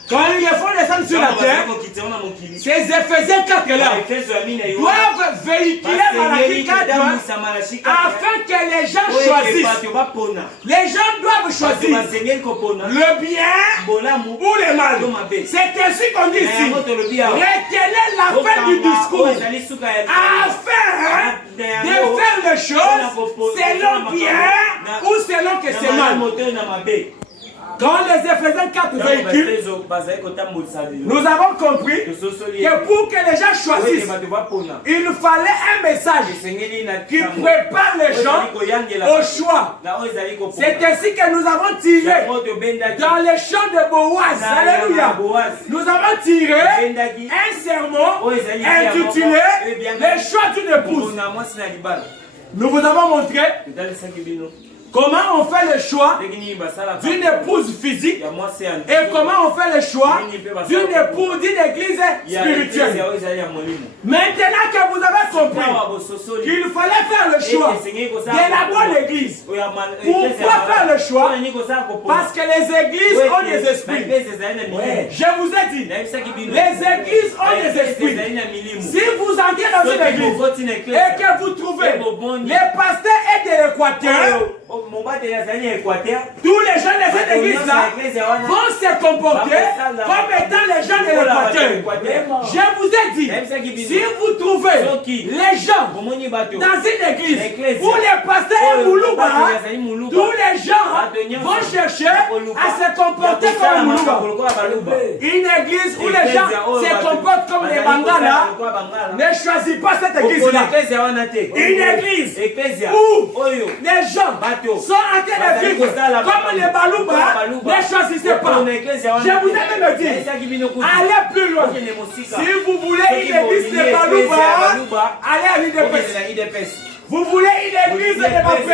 Quand les fonds descendent sur la terre, ces Éphésiens 4 là doivent véhiculer Malachie 4 afin que les gens choisissent. Les gens doivent choisir le bien ou le mal. C'est ainsi qu'on dit ici. Retenez la fin du discours afin de faire les choses selon bien ou selon que c'est mal. Quand les Éphésiens 4 véhiculent, nous avons compris que pour que les gens choisissent, il fallait un message qui prépare les gens au choix. C'est ainsi que nous avons tiré dans les chants de Boaz. Alléluia. Nous avons tiré un sermon intitulé Les choix d'une épouse. Nous vous avons montré comment on fait le choix d'une épouse physique et comment on fait le choix d'une épouse d'une église spirituelle. Maintenant que vous avez compris qu'il fallait faire le choix de la bonne église, pourquoi faire le choix? Parce que les églises ont des esprits. Je vous ai dit, les églises ont des esprits. Si vous entrez dans une église et que vous trouvez les pasteurs et de l'Équateur, tous les gens de cette église-là vont se comporter comme étant les gens de l'Équateur. Je vous ai dit, si vous trouvez les gens dans une église où les pasteurs et Moulouba, tous les gens vont chercher à se comporter comme Moulouba. Une église où les gens se comportent comme les Bangala ne choisit pas cette église-là. Une église où les gens sont en train de vivre comme les Balouba, ne choisissez pas. Je vous ai même dit, allez plus loin. Si vous voulez une église de Balouba, allez à l'IDPS. Vous voulez une église de Bapédé,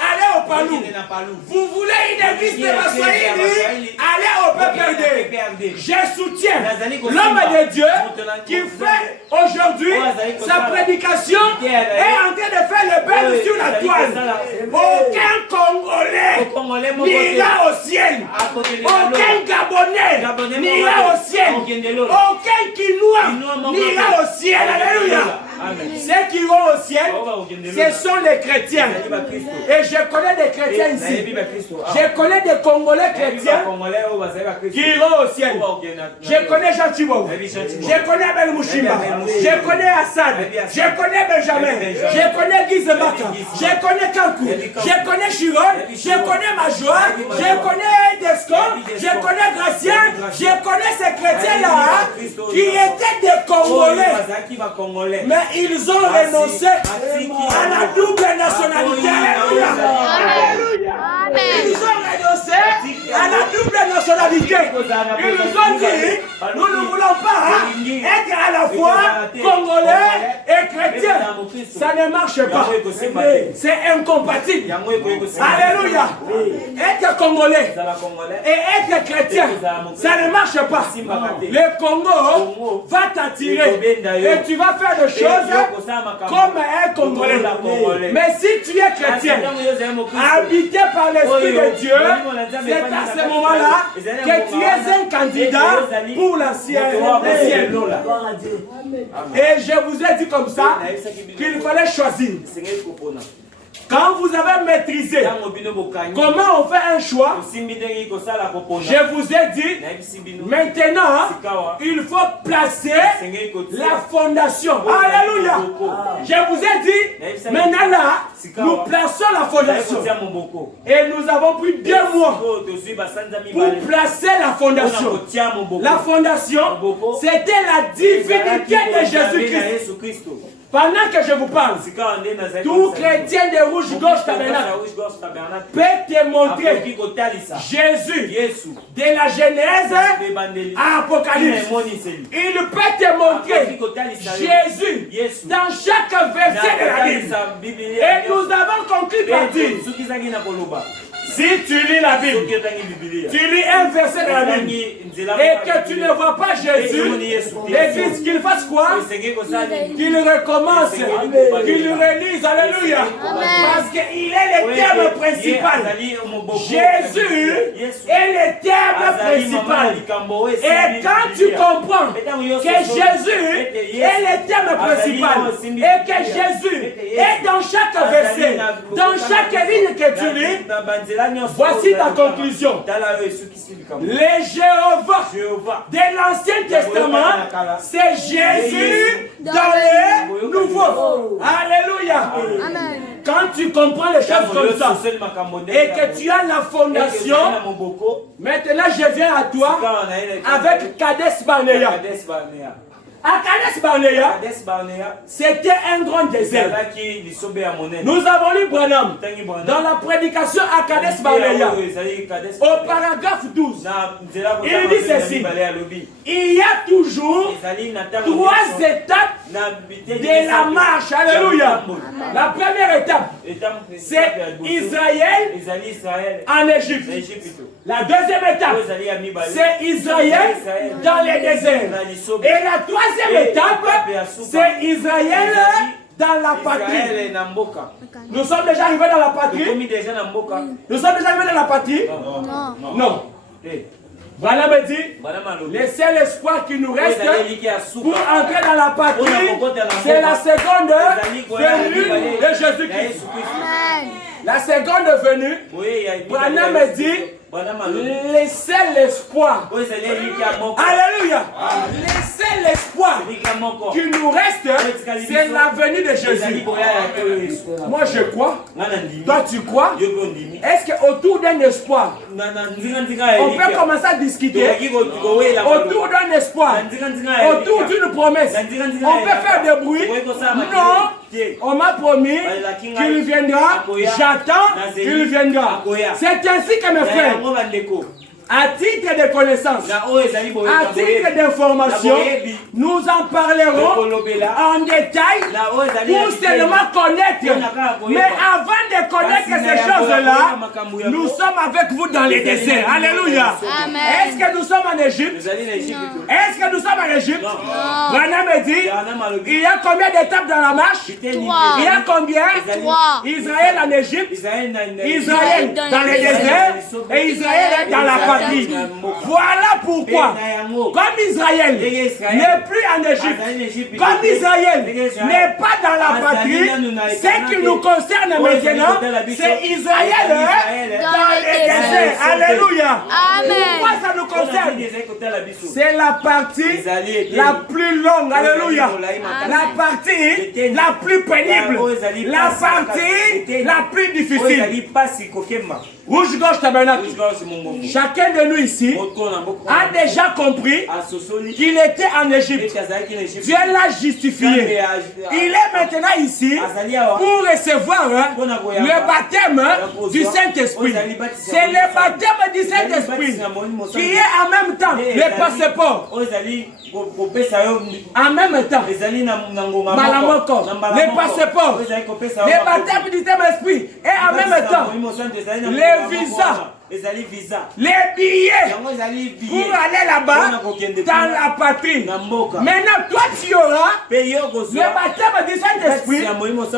allez au Palou. Vous voulez une église de Baswaïli, allez au PPRD. Je soutiens l'homme de Dieu qui fait aujourd'hui sa prédication et en train de faire le bain sur la toile. Aucun Congolais n'ira au ciel. Aucun Gabonais n'ira au ciel. Aucun Kinois n'ira au ciel. Alléluia. Ceux qui iront au ciel, ce sont les chrétiens. Et je connais des chrétiens ici. Je connais des Congolais chrétiens qui iront au ciel. Je connais Jean Thibault. Je connais Abel Mouchimba. Je connais Hassan. Je connais Benjamin. Je connais Guy Zebaka. Je connais Kankou. Je connais Chiron. Je connais Majoa. Je connais Desco. Je connais Gracien. Je connais ces chrétiens-là qui étaient des Congolais. Mais ils ont renoncé à la double nationalité. Alléluia. Ils ont renoncé à la double nationalité. Ils nous ont dit, nous ne voulons pas être à la fois Congolais et chrétiens. Ça ne marche pas. C'est incompatible. Alléluia. Être Congolais et être chrétien, ça ne marche pas. Le Congo va t'attirer et tu vas faire des choses comme un Congolais. Mais si tu es chrétien, habité par l'Esprit de Dieu, c'est à ce moment-là que tu es un candidat pour le ciel. Et je vous ai dit comme ça qu'il fallait choisir. Quand vous avez maîtrisé comment on fait un choix, je vous ai dit, maintenant, il faut placer la fondation. Alléluia. Je vous ai dit, maintenant là, nous plaçons la fondation. Et nous avons pris 2 mois pour placer la fondation. La fondation, c'était la divinité de Jésus-Christ. Pendant que je vous parle, tout chrétien de Rouge-Gorge Tabernacle peut te montrer Jésus de la Genèse à Apocalypse. Il peut te montrer Jésus dans chaque verset de la Bible. Et nous avons conclu par dire, Si tu lis la Bible, tu lis un verset de la Bible et que tu ne vois pas Jésus, l'Église qu'il fasse quoi? Qu'il recommence, qu'il relise, alléluia. Parce qu'il est le terme principal. Jésus est le terme principal. Et quand tu comprends que Jésus est le terme principal et que Jésus est dans chaque verset, dans chaque ligne que tu lis, voici ta conclusion. Les Jéhovah de l'Ancien Testament, c'est Jésus dans les Nouveaux. Alléluia. Quand tu comprends les choses comme ça et que tu as la fondation, maintenant je viens à toi avec Kadesh Barnea. À Kadesh Barnea, c'était un grand désert. Nous avons lu Branham dans la prédication à Kadesh Barnea, au paragraphe 12. Il dit ceci: il y a toujours 3 étapes de la marche. Alléluia. La première étape, c'est Israël en Égypte. La deuxième étape, c'est Israël dans les déserts. Et la troisième étape, c'est Israël dans la patrie. Nous sommes déjà arrivés dans la patrie. Nous sommes déjà arrivés dans la patrie. Non. Voilà me dit, le seul espoir qui nous reste pour entrer dans la patrie, c'est la seconde venue de Jésus-Christ. La seconde venue, Branham me dit, le seul espoir, alléluia, le seul espoir qui nous reste, c'est la venue de Jésus. Moi je crois, toi tu crois. Est-ce qu'autour d'un espoir, on peut commencer à discuter autour d'un espoir, autour d'une promesse? On peut faire des bruits? Non, on m'a promis qu'il viendra, j'attends qu'il viendra. C'est ainsi que mes frères, à titre de connaissance, à titre d'information, nous en parlerons en détail pour seulement connaître. Mais avant de connaître ces choses-là, nous sommes avec vous dans les déserts. Alléluia. Est-ce que nous sommes en Égypte? Est-ce que nous sommes en Égypte? Branham me dit, il y a combien d'étapes dans la marche? 3. Il y a combien? 3. Israël en Égypte, Israël dans les déserts et Israël dans la patrie. Voilà pourquoi, comme Israël n'est plus en Égypte, comme Israël n'est pas dans la patrie, ce qui nous concerne maintenant, c'est Israël dans les déserts. Alléluia. Pourquoi ça nous concerne? C'est la partie la plus longue. Alléluia. La partie la plus pénible. La partie la plus difficile. Rouge-Gorge Tabernacle. Chacun de nous ici a déjà compris qu'il était en Égypte. Dieu l'a justifié. Il est maintenant ici pour recevoir le baptême du Saint-Esprit. C'est le baptême du Saint-Esprit qui est en même temps le passeport. En même temps, le passeport, le baptême du Saint-Esprit et en même temps le visa, les billets pour aller là-bas dans la patrie. Maintenant, toi tu auras le baptême du Saint-Esprit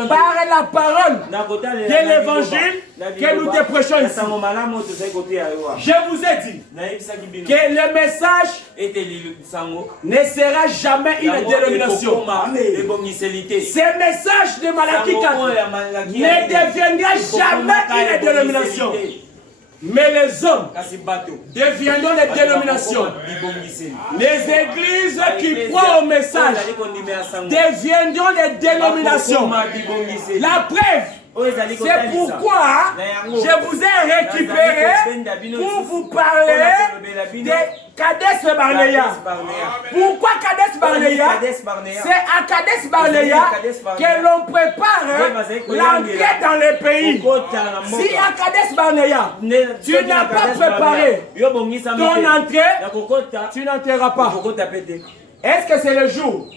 par la parole de l'évangile que nous te prêchons ici. Je vous ai dit que le message ne sera jamais une dénomination. Ce message de Malachie 4 ne deviendra jamais une dénomination. Mais les hommes deviendront des dénominations. Les églises qui croient au message deviendront des dénominations. La preuve, c'est pourquoi je vous ai récupéré pour vous parler de Kadesh Barnea. Pourquoi Kadesh Barnea? C'est à Kadesh Barnea que l'on prépare l'entrée dans le pays. Si à Kadesh Barnea, tu n'as pas préparé ton entrée, tu n'entreras pas. Est-ce que c'est le jour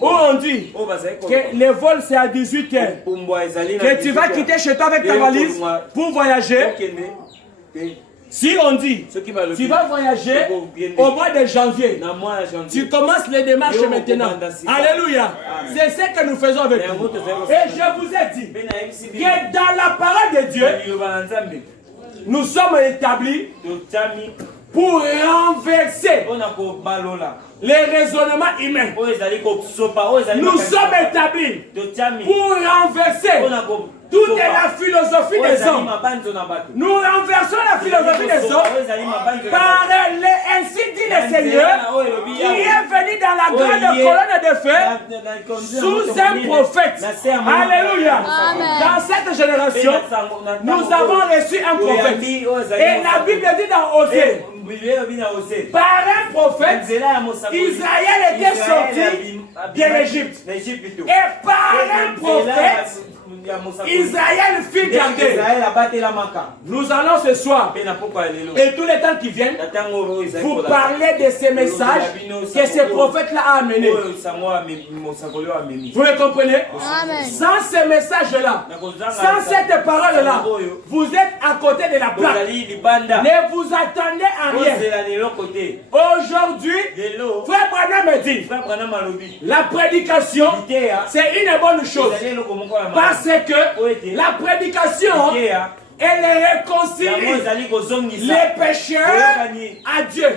où on dit que le vol c'est à 18h, que tu vas quitter chez toi avec ta valise pour voyager? Si on dit, tu vas voyager au mois de janvier, tu commences les démarches maintenant. Alléluia. C'est ce que nous faisons avec vous. Et je vous ai dit que dans la parole de Dieu, nous sommes établis pour renverser les raisonnements humains. Nous sommes établis pour renverser toute la philosophie des hommes. Nous renversons la philosophie des hommes par ainsi dit le Seigneur qui est venu dans la grande colonne de feu sous un prophète. Alléluia. Dans cette génération, nous avons reçu un prophète. Et la Bible dit dans Osée, par un prophète, Israël était sorti de l'Égypte. Et par un prophète, Israël fut gardé. Nous allons ce soir et tous les temps qui viennent vous parler de ces messages que ce prophète-là a amenés. Vous le comprenez? Amen. Sans ces messages-là, sans cette parole-là, vous êtes à côté de la plaque. Ne vous attendez à rien. Aujourd'hui, Frère Branham me dit, la prédication, c'est une bonne chose. Parce que la prédication, elle réconcilie les pécheurs à Dieu.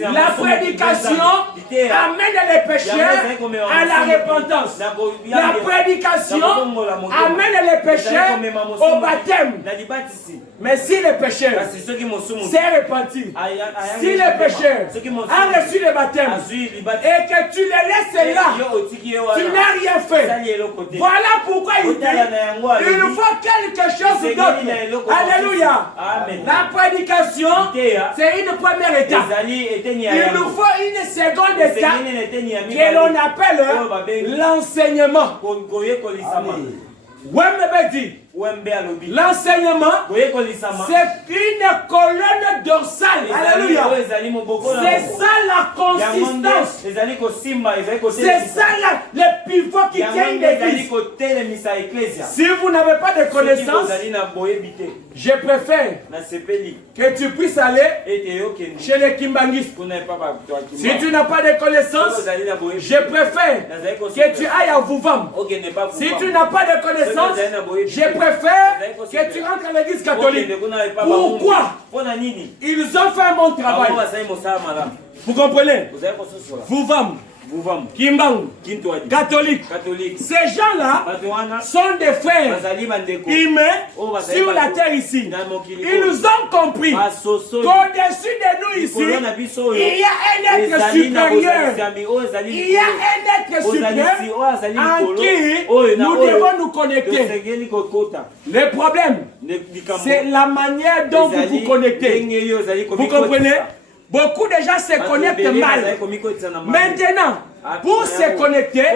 La prédication amène les pécheurs à la repentance. La prédication amène les pécheurs au baptême. Mais si le pécheur s'est repenti, si le pécheur a reçu le baptême et que tu le laisses là, tu n'as rien fait. Voilà pourquoi il dit, il faut quelque chose d'autre. Alléluia. La prédication, c'est une première étape. Il nous faut une seconde étape que l'on appelle l'enseignement. L'enseignement, c'est une colonne dorsale. Alléluia. C'est ça la consistance. C'est ça le pivot qui tient l'église. Si vous n'avez pas de connaissance, je préfère que tu puisses aller chez les kimbangistes. Si tu n'as pas de connaissance, je préfère que tu ailles à Vuvam. Si tu n'as pas de connaissance, je préfère que tu rentres à l'église catholique. Pourquoi? Ils ont fait un bon travail. Vous comprenez? Vuvam, Kimbangu, catholique. Ces gens-là sont des frères humains sur la terre ici. Ils nous ont compris qu'au-dessus de nous ici, il y a un être supérieur. Il y a un être supérieur en qui nous devons nous connecter. Le problème, c'est la manière dont vous vous connectez. Vous comprenez? Beaucoup de gens se connectent mal. Maintenant, pour se connecter,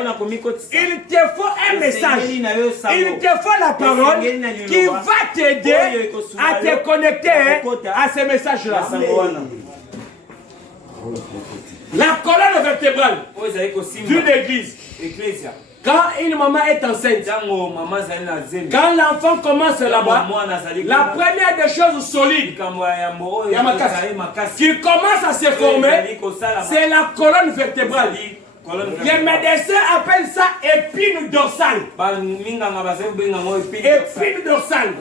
il te faut un message. Il te faut la parole qui va t'aider à te connecter à ces messages-là. La colonne vertébrale d'une église. Quand une maman est enceinte, quand l'enfant commence là-bas, la première des choses solides qui commence à se former, c'est la colonne vertébrale. Les médecins appellent ça épine dorsale. Épine dorsale.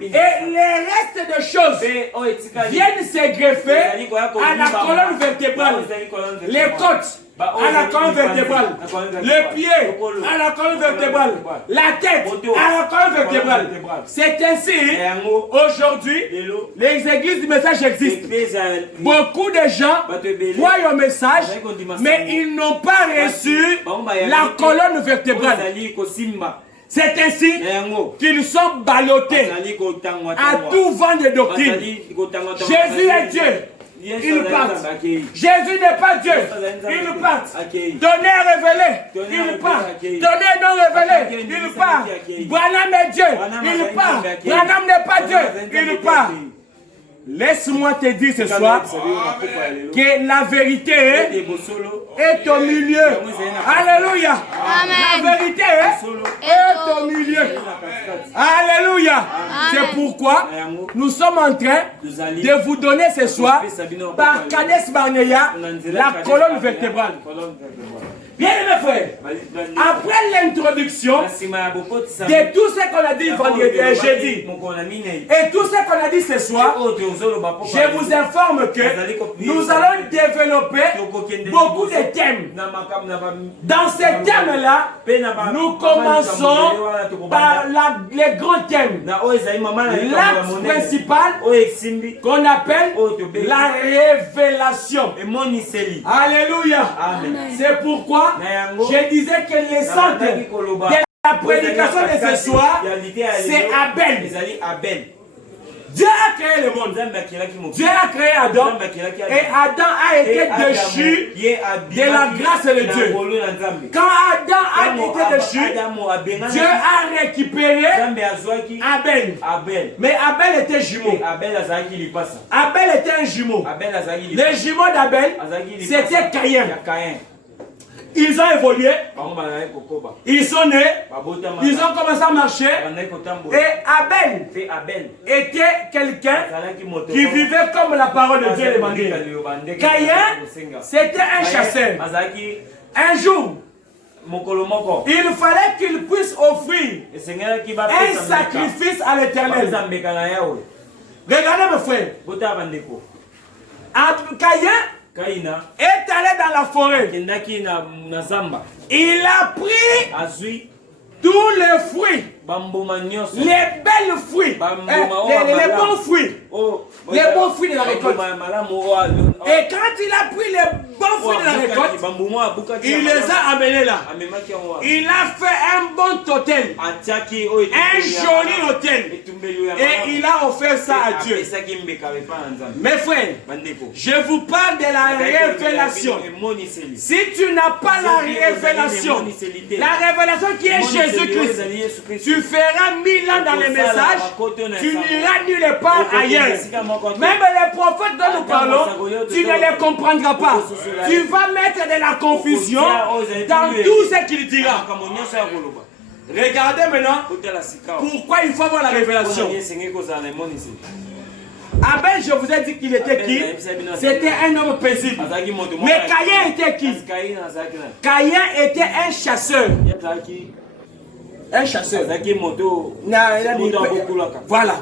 Et les restes de choses viennent se greffer à la colonne vertébrale. Les côtes à la colonne vertébrale, les pieds à la colonne vertébrale, la tête à la colonne vertébrale. C'est ainsi, aujourd'hui, les églises du message existent. Beaucoup de gens voient au message, mais ils n'ont pas reçu la colonne vertébrale. C'est ainsi qu'ils sont ballottés à tout vent de doctrine. Jésus est Dieu. Ils partent. Jésus n'est pas Dieu. Ils partent. Donner révélé. Ils partent. Donner non révélé. Ils partent. Branham est Dieu. Il part. Branham n'est pas Dieu. Il part. Laisse-moi te dire ce soir que la vérité est au milieu. Alléluia. Amen. La vérité est au milieu. Alléluia. C'est pourquoi nous sommes en train de vous donner ce soir par Kades Barnea la colonne vertébrale. Bien mes frères, après l'introduction de tout ce qu'on a dit vendredi et jeudi et tout ce qu'on a dit ce soir, je vous informe que nous allons développer beaucoup de thèmes. Dans ces thèmes-là, nous commençons par les grands thèmes. L'axe principal qu'on appelle la révélation. Alléluia. C'est pourquoi je disais que le centre de la prédication de ce soir, c'est Abel. Dieu a créé le monde. Dieu a créé Adam. Et Adam a été déchu de la grâce de Dieu. Quand Adam a été déchu, Dieu a récupéré Abel. Mais Abel était jumeau. Abel était un jumeau. Le jumeau d'Abel, c'était Caïn. Ils ont évolué, ils sont nés, ils ont commencé à marcher. Et Abel était quelqu'un qui vivait comme la parole de Dieu demandait. Caïn, c'était un chasseur. Un jour, il fallait qu'il puisse offrir un sacrifice à l'Éternel. Regardez mes frères. Caïn est allé dans la forêt. Il a pris tous les fruits, les belles fruits, les bons fruits, les bons fruits de la récolte. Et quand il a pris les bons fruits de la récolte, il les a amenés là. Il a fait un bon hôtel, un joli hôtel, et il a offert ça à Dieu. Mes frères, je vous parle de la révélation. Si tu n'as pas la révélation qui est Jésus-Christ, tu feras 1000 ans dans les messages, tu n'iras nulle part ailleurs. Même les prophètes dont nous parlons, tu ne les comprendras pas. Tu vas mettre de la confusion dans tout ce qu'il dira. Regardez maintenant pourquoi il faut avoir la révélation. Abel, je vous ai dit qu'il était qui? C'était un homme paisible. Mais Caïn était qui? Caïn était un chasseur. Un chasseur. Voilà.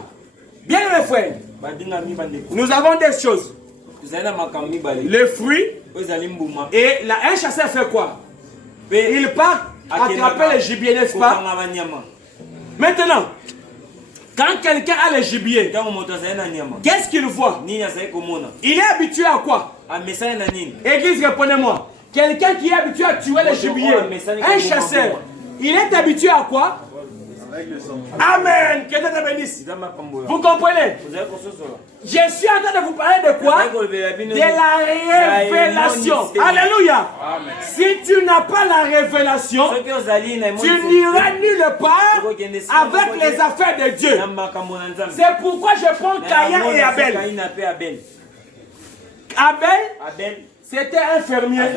Bien mes frères, nous avons des choses. Les fruits. Et un chasseur fait quoi? Il part attraper le gibier, n'est-ce pas? Maintenant, quand quelqu'un a le gibier, qu'est-ce qu'il voit? Il est habitué à quoi? Église, répondez-moi. Quelqu'un qui est habitué à tuer le gibier, un chasseur, il est habitué à quoi? Amen. Que Dieu te bénisse. Vous comprenez? Je suis en train de vous parler de quoi? De la révélation. Alléluia. Si tu n'as pas la révélation, tu n'iras nulle part avec les affaires de Dieu. C'est pourquoi je prends Caïn et Abel. Abel, c'était un fermier.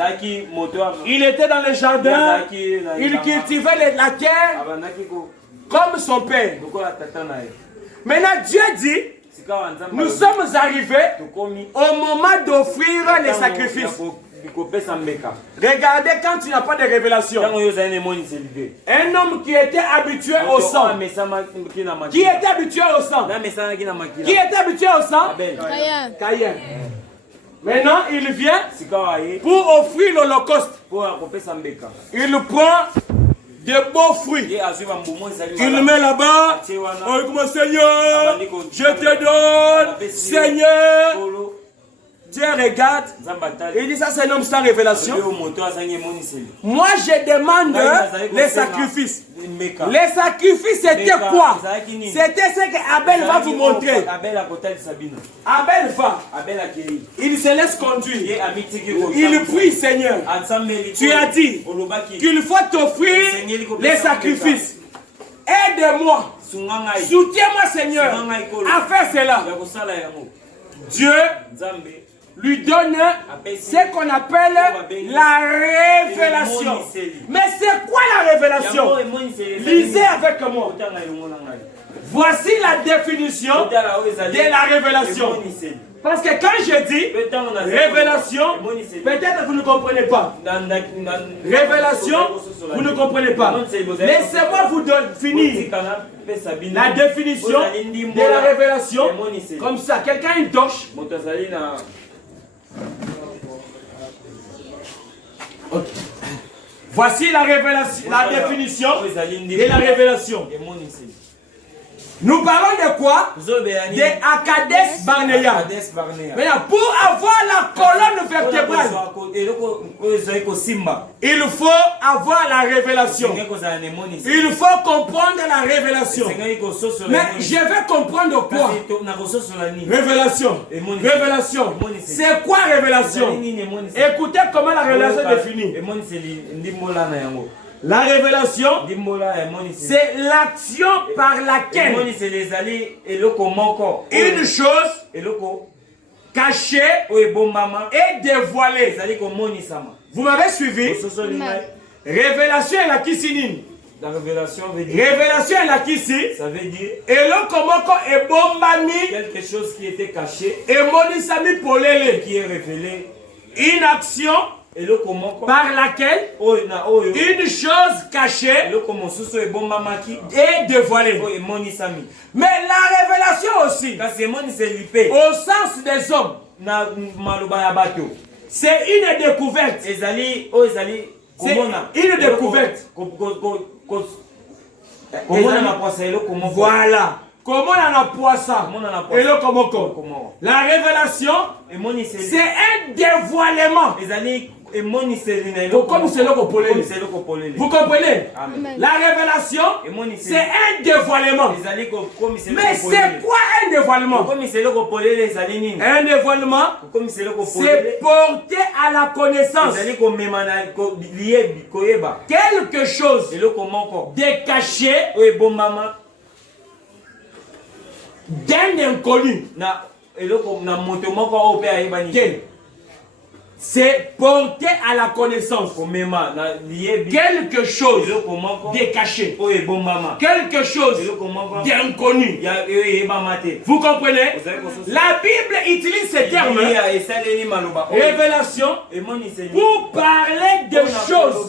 Il était dans le jardin. Il cultivait la terre comme son père. Maintenant, Dieu dit, nous sommes arrivés au moment d'offrir les sacrifices. Regardez quand tu n'as pas de révélation. Un homme qui était habitué au sang. Qui était habitué au sang? Qui était habitué au sang? Caïn. Maintenant, il vient pour offrir l'holocauste. Il prend de beaux fruits. Il le met là-bas. Oh, comment Seigneur, je te donne, Seigneur. Dieu regarde. Il dit ça, c'est un homme sans révélation. Moi, je demande les sacrifices. Les sacrifices, c'était quoi? C'était ce qu'Abel va vous montrer. Abel va. Il se laisse conduire. Il prie, Seigneur. Tu as dit qu'il faut t'offrir les sacrifices. Aide-moi. Soutiens-moi, Seigneur, à faire cela. Dieu lui donne ce qu'on appelle la révélation. Mais c'est quoi la révélation? Lisez avec moi. Voici la définition de la révélation. Parce que quand je dis révélation, peut-être vous ne comprenez pas. Révélation, vous ne comprenez pas. Laissez-moi vous finir la définition de la révélation. Comme ça, quelqu'un a une torche. Okay. Voici la révélation, la définition de la révélation. Nous parlons de quoi? De Akades Barnea. Maintenant, pour avoir la colonne vertébrale, il faut avoir la révélation. Il faut comprendre la révélation. Mais je vais comprendre quoi? Révélation. Révélation. C'est quoi révélation? Écoutez comment la révélation est définie. La révélation, c'est l'action par laquelle une chose cachée et dévoilée. Vous m'avez suivi? Révélation est la kissinine. La révélation veut dire. Révélation est la kissi. Ça veut dire. Et là, comment est bombami? Quelque chose qui était caché. Et monisami polele. Qui est révélé. Une action. Par laquelle une chose cachée est dévoilée. Mais la révélation aussi, au sens des hommes, c'est une découverte. C'est une découverte. Voilà. Comment on a poisson? Et le comment? La révélation, c'est un dévoilement. Comme c'est le copolé. Vous comprenez? La révélation, c'est un dévoilement. Mais c'est quoi un dévoilement? Un dévoilement, c'est porter à la connaissance quelque chose de caché d'un inconnu. C'est porter à la connaissance quelque chose de caché, quelque chose d'inconnu. Vous comprenez? La Bible utilise ce terme révélation pour parler de choses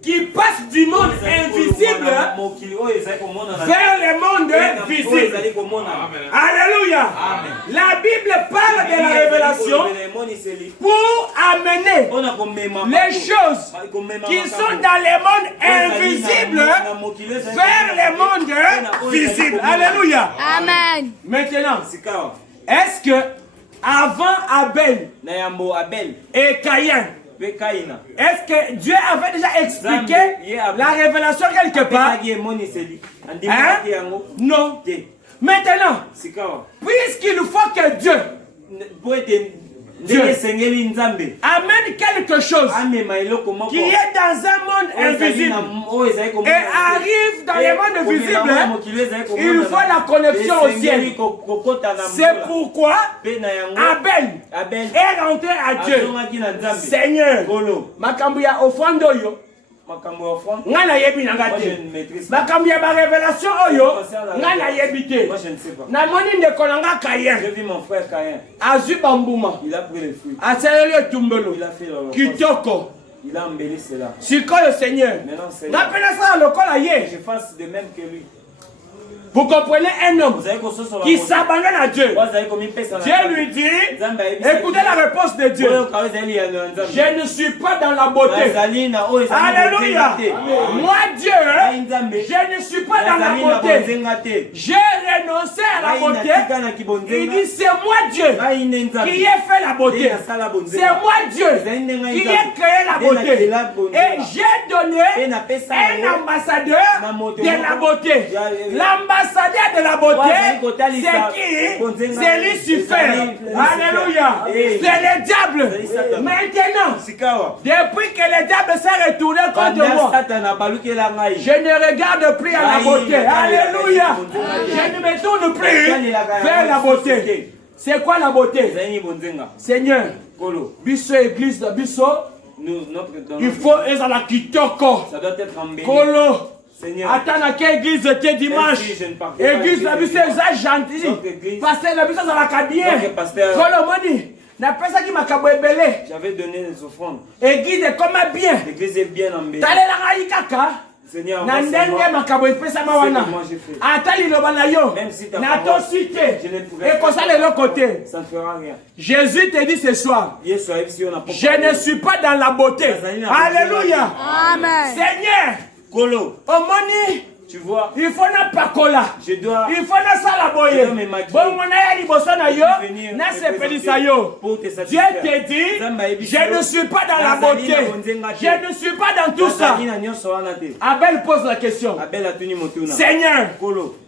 qui passent du monde invisible vers le monde visible. Alléluia. La Bible parle de la révélation pour amener les choses qui sont dans le monde invisible vers le monde visible. Alléluia. Amen. Maintenant, est-ce que avant Abel et Caïn, est-ce que Dieu avait déjà expliqué la révélation quelque part? Hein? Non. Maintenant, puisqu'il faut que Dieu amène quelque chose qui est dans un monde invisible et arrive dans le monde visible, il faut la connexion au ciel. C'est pourquoi Abel est rentré à Dieu. Seigneur, makambu ya offrande oyo nga na yebi na ngate makambu ya ba révélation oyo nga na yebi te na moni ndeko na nga Caïn. J'ai vu mon frère Caïn. Azui bambuma. Il a pris les fruits. Asaleli etumbelo. Il a fait le kitoko. Il a embelli cela. Sikoyo Seigneur. Maintenant Seigneur. Napena ça lokola ye. Je fasse de même que lui. Vous comprenez un homme qui s'abandonne à Dieu. Dieu lui dit, écoutez la réponse de Dieu. Je ne suis pas dans la beauté. Alléluia. Moi Dieu, je ne suis pas dans la beauté. J'ai renoncé à la beauté. Il dit, c'est moi Dieu qui ai fait la beauté. C'est moi Dieu qui ai créé la beauté. Et j'ai donné un ambassadeur de la beauté. L'ambassadeur de la beauté, c'est qui? C'est Lucifer. Alléluia. C'est le diable. Maintenant, depuis que le diable s'est retourné contre moi, je ne regarde plus à la beauté. Alléluia. Je ne me tourne plus vers la beauté. C'est quoi la beauté? Seigneur, Kolo. biso église de biso, il faut être à la kitoko. Ça doit être embelli. Kolo. Seigneur. Attends, à quelle église était dimanche? Église la biso est gentil. Pasteur la biso à la cabine. Kolo moni. N'a pas ça qui m'a kabouébélé. J'avais donné des offrandes. Église est comme bien. L'église est bien embellie. T'allais la raïkaka. Seigneur, moi j'ai fait. Même si t'as pas et comme ça de l'autre côté. Ça ne fera rien. Jésus te dit ce soir, je ne suis pas dans la beauté. Alléluia. Amen. Seigneur, Kolo, tu vois, il faut n'a pas cola. Je dois. Il faut n'a ça la boye. Bon, mon aïe, n'a se pelisa yo. Dieu te dit, je ne suis pas dans la beauté. Je ne suis pas dans tout ça. Abel pose la question. Seigneur,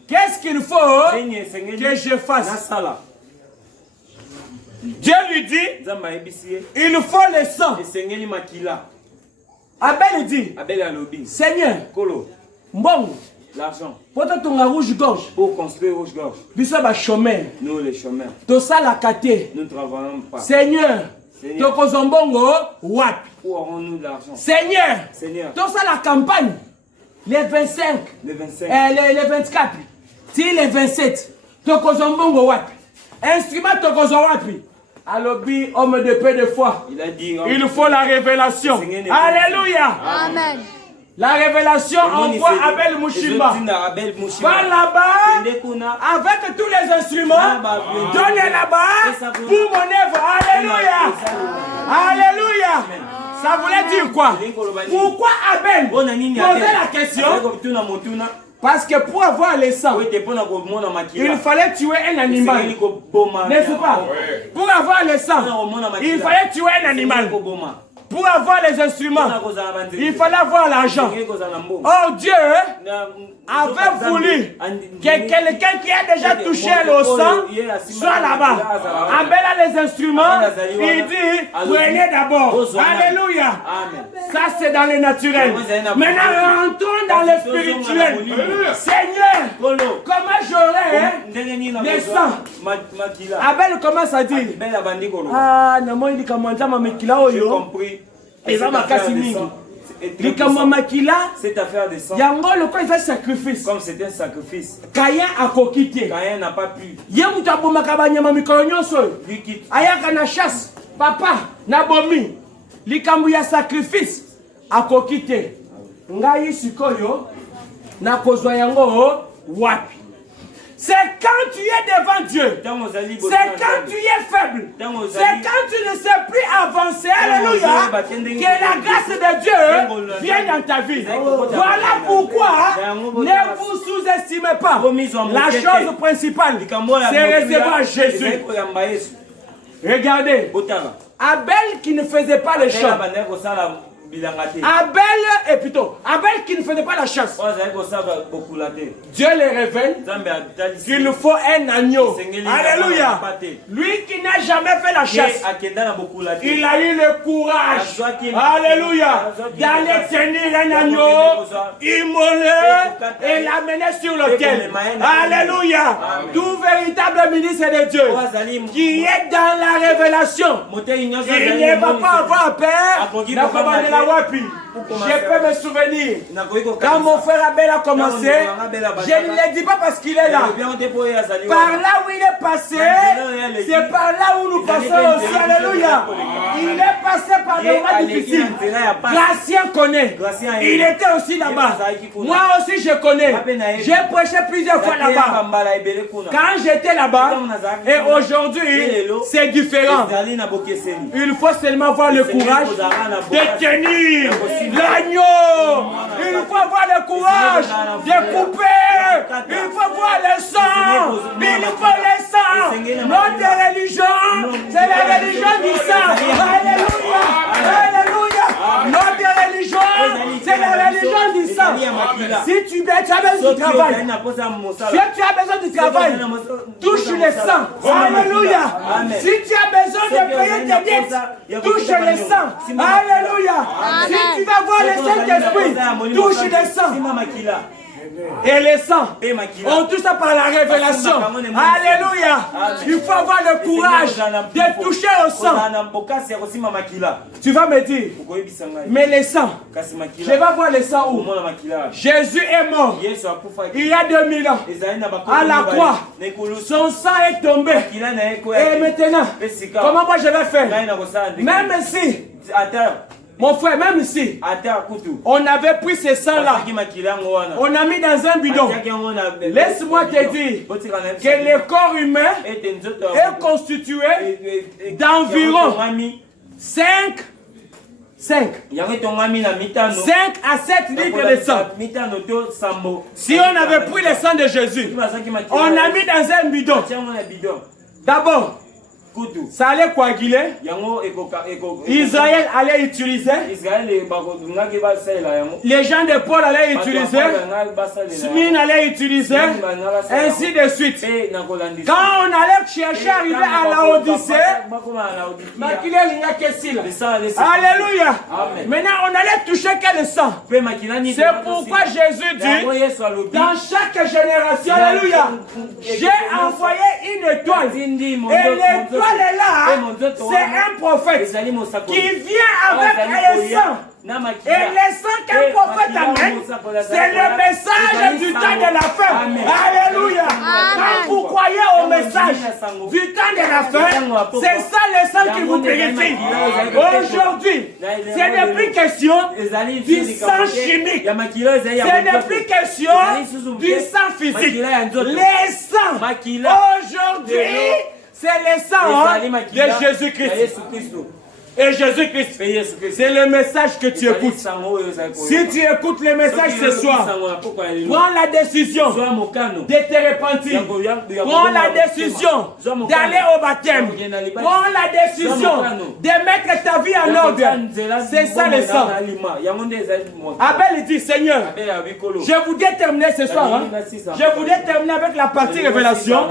qu'est-ce qu'il faut que je fasse? Dieu lui dit, il faut le sang. Abel dit, Seigneur, bon, l'argent pour construire rouge-gorge. Nous les chômeurs. Tout ça la kate. Nous ne travaillons pas. Seigneur, où aurons-nous de l'argent? Seigneur, tout ça la campagne. Les 25, les 24, les 27. Instrument Alobi, homme de peu de foi. Il faut la révélation. Alléluia. Amen. La révélation envoie Abel Mouchimba. Va là-bas avec tous les instruments. Donnez là-bas pour mon œuvre. Alléluia. Alléluia. Ça voulait dire quoi? Pourquoi Abel posait la question? Parce que pour avoir le sang, il fallait tuer un animal. N'est-ce pas? Pour avoir le sang, il fallait tuer un animal. Pour avoir les instruments, il fallait avoir l'argent. Oh Dieu avait voulu que quelqu'un qui a déjà touché le sang soit là-bas. Abel a les instruments, il dit, prenez d'abord. Alléluia. Ça c'est dans le naturel. Maintenant rentrons dans le spirituel. Seigneur, comment j'aurais le sang? Abel commence à dire, ah, non, il dit comment ça m'a mis là. J'ai compris. Cette affaire de sang, comme c'était un sacrifice, Caïn a coquité. Caïn n'a pas pu. Ayaka chasse, papa, nabomi, likambuya sacrifice, a coquité. Ngai sikoyo, na kozwa yango wapi. C'est quand tu es devant Dieu. C'est quand tu es faible. C'est quand tu ne sais plus avancer. Alléluia. Que la grâce de Dieu vienne dans ta vie. Voilà pourquoi ne vous sous-estimez pas. La chose principale, c'est recevoir Jésus. Regardez. Abel qui ne faisait pas les choses. Abel qui ne faisait pas la chasse. Dieu le révèle qu'il nous faut un agneau. Alléluia. Lui qui n'a jamais fait la chasse, il a eu le courage. Alléluia. D'aller tenir un agneau, immoler et l'amener sur l'autel. Alléluia. Tout véritable ministre de Dieu qui est dans la révélation, il ne va pas avoir peur. Je peux me souvenir, quand mon frère Abel a commencé, je ne le dis pas parce qu'il est là. Par là où il est passé, c'est par là où nous passons aussi. Alléluia. Il est passé par des moments difficiles. Gracien connaît. Il était aussi là-bas. Moi aussi je connais. J'ai prêché plusieurs fois là-bas. Quand j'étais là-bas, et aujourd'hui, c'est différent. Il faut seulement avoir le courage de tenir l'agneau. Il faut avoir le courage de couper. Il faut voir le sang. Il faut le sang. Notre religion, c'est la religion du sang. Alléluia. Alléluia. Notre religion, c'est la religion du sang. Si tu as besoin du travail, si tu as besoin du travail, touche le sang. Alléluia. Si tu as besoin de payer tes dettes, touche le sang. Alléluia. Si tu vas voir le Saint-Esprit, touche le sang. et le sang. On touche ça par la révélation. Alléluia. Il faut avoir le courage de toucher au sang. Tu vas me dire, mais le sang, je vais voir le sang où? Jésus est mort il y a 2000 ans à la croix. Son sang est tombé. Et maintenant, comment moi je vais faire? Même si, mon frère, même ici, on avait pris ce sang-là, on a mis dans un bidon. Laisse-moi te dire que le corps humain est constitué d'environ 5 à 7 litres de sang. Si on avait pris le sang de Jésus, on a mis dans un bidon. D'abord, ça allait coaguler. Israël allait utiliser. Les gens de Paul allaient utiliser. Smyrne allait utiliser. Ainsi de suite. Quand on allait chercher à arriver à la Odyssée, alléluia. Maintenant on allait toucher quel sang? C'est pourquoi Jésus dit, dans chaque génération, alléluia, j'ai envoyé une étoile. Et l'étoile est là, c'est un prophète qui vient avec un sang. Et le sang qu'un prophète amène, c'est le message du temps de la fin. Alléluia. Quand vous croyez au message du temps de la fin, c'est ça le sang qui vous purifie. Aujourd'hui, ce n'est plus question du sang chimique. Ce n'est plus question du sang physique. Les sangs, aujourd'hui, c'est le sang de Jésus-Christ. Et Jésus-Christ, c'est le message que tu écoutes. Si tu écoutes le message ce soir, prends la décision de te repentir. Prends la décision d'aller au baptême. Prends la décision de mettre ta vie en ordre. C'est ça le sang. Abel dit, Seigneur, je voudrais terminer ce soir. Je voudrais terminer avec la partie révélation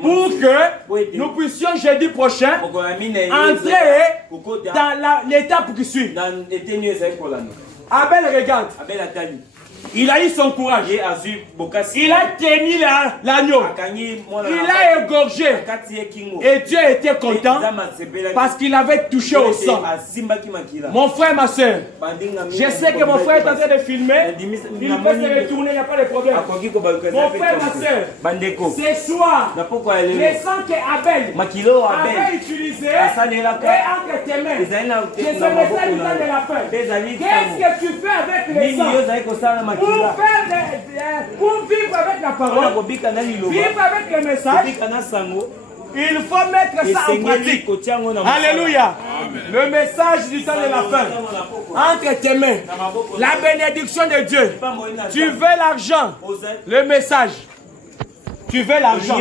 pour que nous puissions jeudi prochain entrer dans l'étape qui suit. Abel regarde. Il a eu son courage. Il a tenu l'agneau. Il a égorgé. Et Dieu était content parce qu'il avait touché au sang. Mon frère, ma soeur, je sais que mon frère est en train de filmer. Il peut se retourner, il n'y a pas de problème. Mon frère, ma soeur, ce soir, le sang qu'Abel avait utilisé est entre tes mains. C'est ce message du temps de la fin. Qu'est-ce que tu fais avec le sang? Pour vivre avec la parole, vivre avec le message, il faut mettre ça en pratique. Alléluia. Le message du temps de la fin, entre tes mains, la bénédiction de Dieu. Tu veux l'argent, le message. Tu veux l'argent,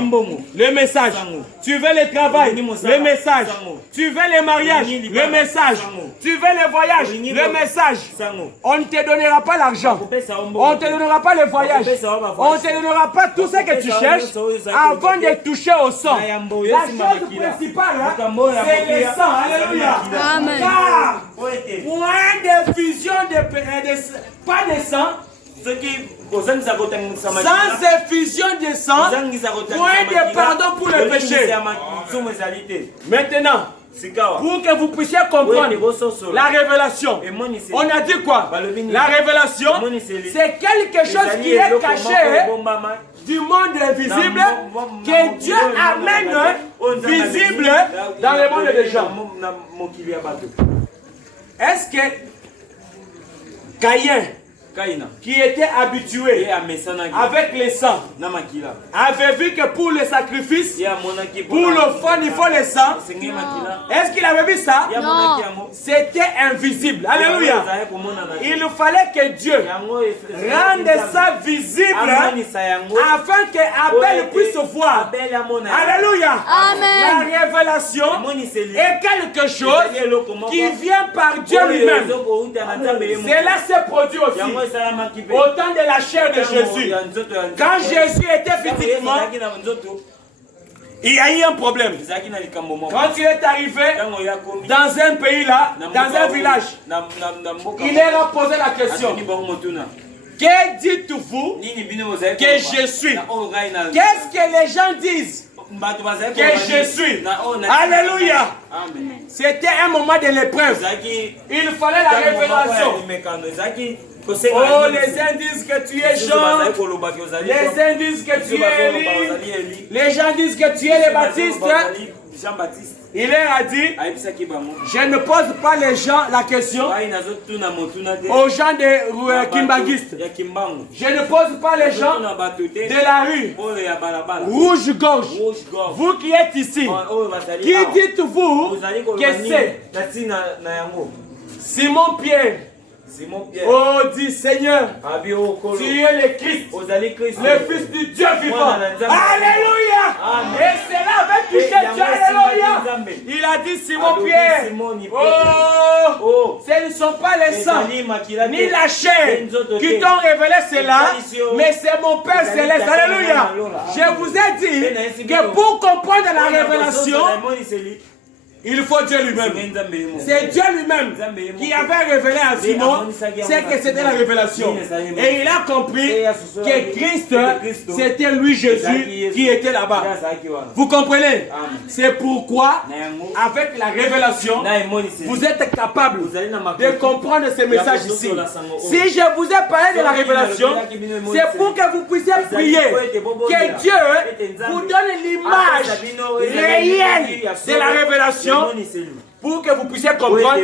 le message. Tu veux le travail, le message. Tu veux le mariage, le message. Tu veux le voyage, le message. On ne te donnera pas l'argent. On ne te donnera pas le voyage. On ne te donnera pas tout ce que tu cherches avant de toucher au sang. La chose principale, c'est le sang. Alléluia. Amen. Car point de fusion pas de sang. Sans effusion de sang, point de pardon pour le péché. Maintenant, pour que vous puissiez comprendre la révélation, on a dit quoi? La révélation, c'est quelque chose qui est caché du monde invisible que Dieu amène visible dans le monde des gens. Est-ce que Caïn, qui était habitué avec le sang, avait vu que pour le sacrifice, pour l'offrande, il faut le sang. Est-ce qu'il avait vu ça? Non. C'était invisible. Alléluia. Il fallait que Dieu rende ça visible afin que Abel puisse voir. Alléluia. Amen. La révélation est quelque chose qui vient par Dieu lui-même. Cela se produit aussi au temps de la chair de Jésus. Quand Jésus était physiquement, il y a eu un problème. Quand il est arrivé dans un pays là, dans un village, il leur a posé la question. Que dites-vous que je suis? Qu'est-ce que les gens disent que je suis? Alléluia. C'était un moment de l'épreuve. Il fallait la révélation. Oh, les uns disent que tu es Jean. Les uns disent que tu es Élie. Les gens disent que tu es le Baptiste. Il leur a dit, je ne pose pas les gens la question aux gens de Kimbanguistes. Je ne pose pas les gens de la rue. Rouge-gorge. Vous qui êtes ici, qui dites-vous que c'est? Simon-Pierre. Oh, dis Seigneur, tu es le Christ, le Fils du Dieu vivant. Alléluia. Et c'est là avec qui Dieu. Alléluia. Il a dit Simon-Pierre. Oh, ce ne sont pas les sangs ni la chair qui t'ont révélé cela, mais c'est mon Père céleste. Alléluia. Je vous ai dit que pour comprendre la révélation, il faut Dieu lui-même. C'est Dieu lui-même qui avait révélé à Simon c'est que c'était la révélation. Et il a compris que Christ, c'était lui Jésus qui était là-bas. Vous comprenez? C'est pourquoi, avec la révélation, vous êtes capable de comprendre ce message ici. Si je vous ai parlé de la révélation, c'est pour que vous puissiez prier que Dieu vous donne l'image réelle de la révélation, pour que vous puissiez comprendre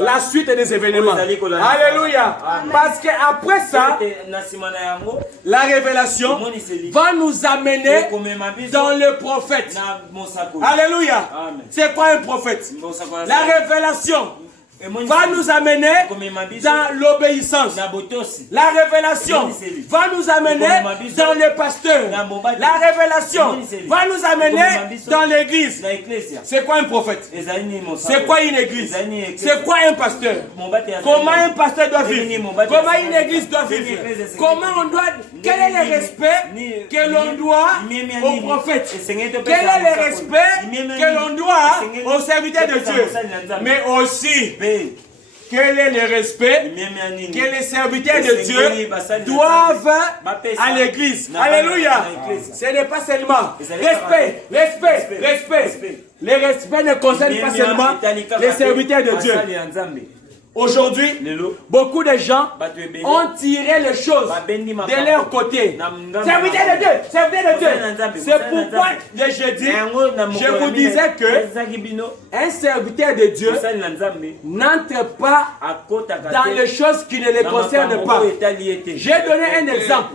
la suite des événements. Alléluia. Parce qu'après ça, la révélation va nous amener dans le prophète. Alléluia. C'est quoi un prophète? La révélation va nous amener dans l'obéissance. La révélation va nous amener dans le pasteur. La révélation va nous amener dans l'église. C'est quoi un prophète? C'est quoi une église? C'est quoi un pasteur? Comment un pasteur doit vivre? Comment une église doit vivre? Comment on doit... Quel est le respect que l'on doit au prophète? Quel est le respect que l'on doit aux serviteurs de Dieu? Mais aussi, quel est le respect que les serviteurs de Dieu doivent à l'église? Alléluia. Ce n'est pas seulement respect, respect, respect. Le respect ne concerne pas seulement les serviteurs de Dieu. Aujourd'hui, beaucoup de gens ont tiré les choses de leur côté. Serviteur de Dieu, serviteur de Dieu. C'est pourquoi le jeudi, je vous disais que un serviteur de Dieu n'entre pas dans les choses qui ne les concernent pas. J'ai donné un exemple.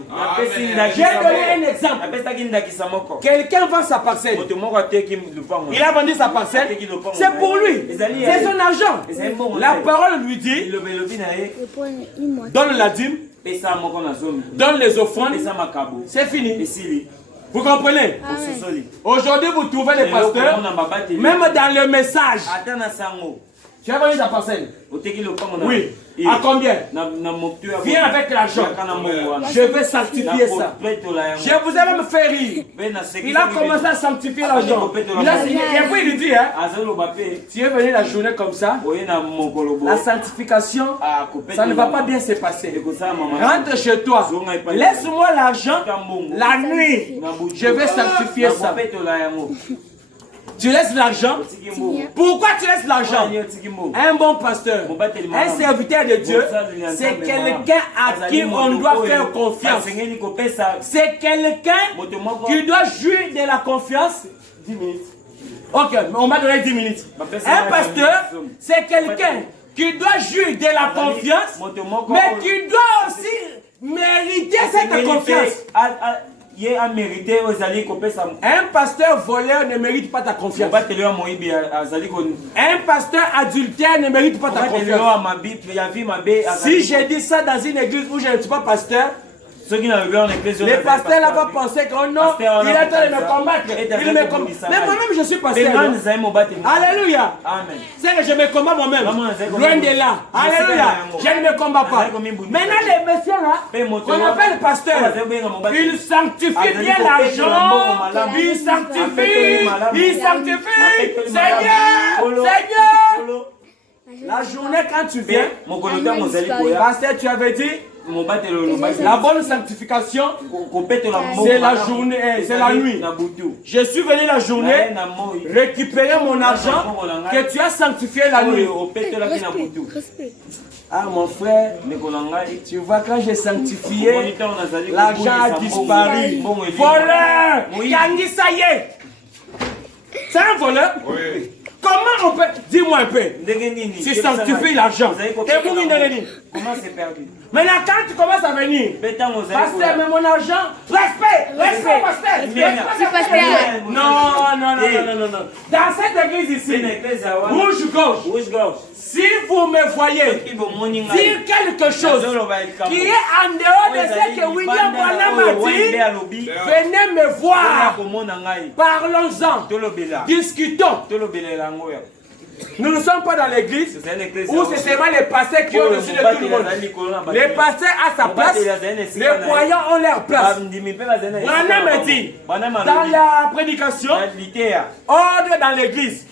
Quelqu'un vend sa parcelle. Il a vendu sa parcelle. C'est pour lui. C'est son argent. La parole lui dit, donne la dîme, donne les offrandes, c'est fini. Vous comprenez? Aujourd'hui, vous trouvez les pasteurs, même dans le message. Tu as vendu ta parcelle? Oui. À combien? Viens avec l'argent. Je vais sanctifier ça. Je vous ai même fait rire. Il a commencé à sanctifier l'argent. Il a signé. Et puis il dit, tu es venu la journée comme ça. La sanctification, ça ne va pas bien se passer. Rentre chez toi. Laisse-moi l'argent. La nuit, je vais sanctifier ça. Tu laisses l'argent. Pourquoi tu laisses l'argent? Un bon pasteur, un serviteur de Dieu, c'est quelqu'un à qui on doit faire confiance. C'est quelqu'un qui doit jouir de la confiance. 10 minutes. Ok, on m'a donné 10 minutes. Un pasteur, c'est quelqu'un qui doit jouir de la confiance, mais qui doit aussi mériter cette confiance. Un pasteur voleur ne mérite pas ta confiance. Un pasteur adultère ne mérite pas ta confiance. Si je dis ça dans une église où je ne suis pas pasteur, les pasteurs là vont penser que oh non, il est en train de me combattre. Il me combat. Mais moi-même je suis pasteur. Alléluia. C'est que je me combats moi-même. Loin de là. Alléluia. Je ne me combats pas. Maintenant les messieurs là, qu'on appelle pasteur, ils sanctifient bien l'argent. Ils sanctifient. Seigneur. La journée quand tu viens, pasteur, tu avais dit La bonne sanctification, c'est la journée, c'est la nuit. Je suis venu la journée récupérer mon argent que tu as sanctifié la nuit. Ah mon frère, tu vois quand j'ai sanctifié, l'argent a disparu. Voleur! Yangi, ça y est! C'est un voleur? Oui. Comment on peut... Dis-moi un peu. Tu sanctifies l'argent. Comment c'est perdu? Maintenant, quand tu commences à venir, pasteur, mais mon argent, respect, pasteur. Non. Dans cette église ici, rouge-gauche, si vous me voyez dire quelque chose qui est en dehors de ce que William Branham a dit, venez me voir. Parlons-en. Discutons. Nous ne sommes pas dans l'église où c'est seulement les pasteurs qui ont au-dessus de tout le monde. Les pasteurs à sa place, les croyants ont leur place. Branham a dit, dans la prédication, ordre dans l'église.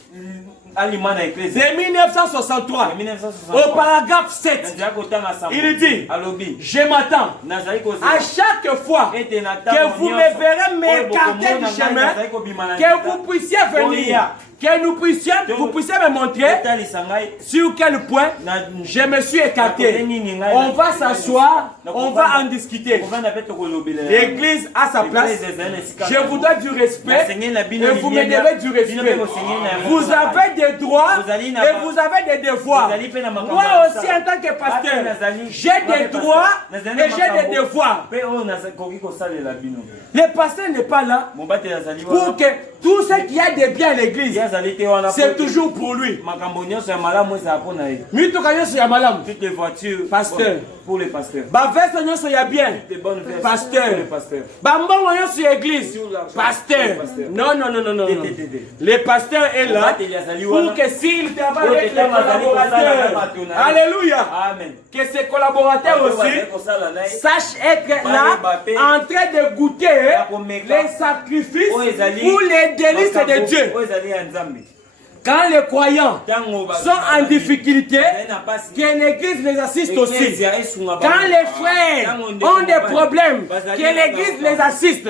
De 1963, au paragraphe 7, il dit, je m'attends à chaque fois que vous me verrez m'écarter du chemin, que vous puissiez venir, que vous puissiez me montrer sur quel point je me suis écarté. On va s'asseoir, on va en discuter. L'église a sa place. Je vous donne du respect et vous me devez du respect. Vous avez des droits et vous avez des devoirs. Moi aussi en tant que pasteur, j'ai des droits et j'ai des devoirs. Le pasteur n'est pas là pour que tout ce qu'il y a de bien à l'église, c'est toujours pour lui. Toutes les voitures pasteur. Pour les pasteurs. Bien. Pasteur. Pasteur. Non. Le pasteur est là pour que s'il travaille avec les collaborateurs, alléluia, amen, que ses collaborateurs aussi sachent être là en train de goûter les sacrifices ou les délices de Dieu. Quand les croyants sont en difficulté, que l'église les assiste aussi. Quand les frères ont des problèmes, que l'église les assiste.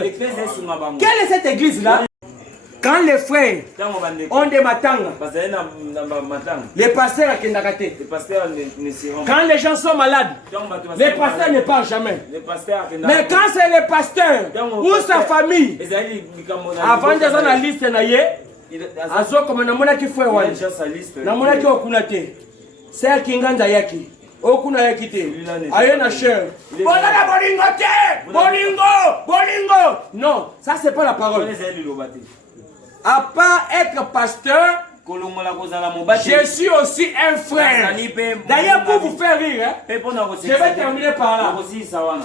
Quelle est cette église-là? Quand les frères ont des matangas, les pasteurs à Kendakate. Quand les gens sont malades, les pasteurs ne parlent jamais. Mais quand c'est les pasteurs ou sa famille, avant de faire la liste, azo comme namona ki fwe wani namona ki okuna te ser kinganda yaki okuna yaki te aye na cher bolala bolingo non, ça c'est pas la parole. À part être pasteur, je suis aussi un frère. D'ailleurs, pour vous faire rire, je vais terminer par là.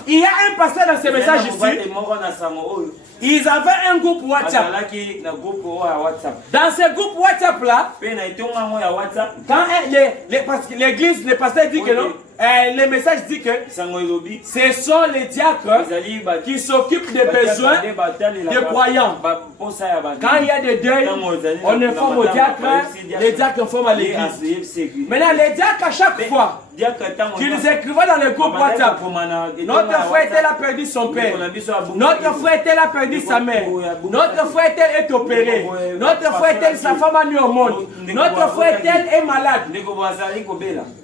Il y a un pasteur dans ce message ici. Ils avaient un groupe WhatsApp. Dans ce groupe WhatsApp là, quand l'église, le pasteur dit que non, le message dit que ce sont les diacres qui s'occupent des besoins des croyants. Quand il y a des deuils, on informe aux diacres, les diacres informent à l'église. Maintenant, les diacres, à chaque fois qu'ils écrivaient dans le groupe WhatsApp, notre frère tel a perdu son père, notre frère tel a perdu sa mère, notre frère tel est opéré, notre frère tel sa femme a mis au monde, notre frère tel est malade.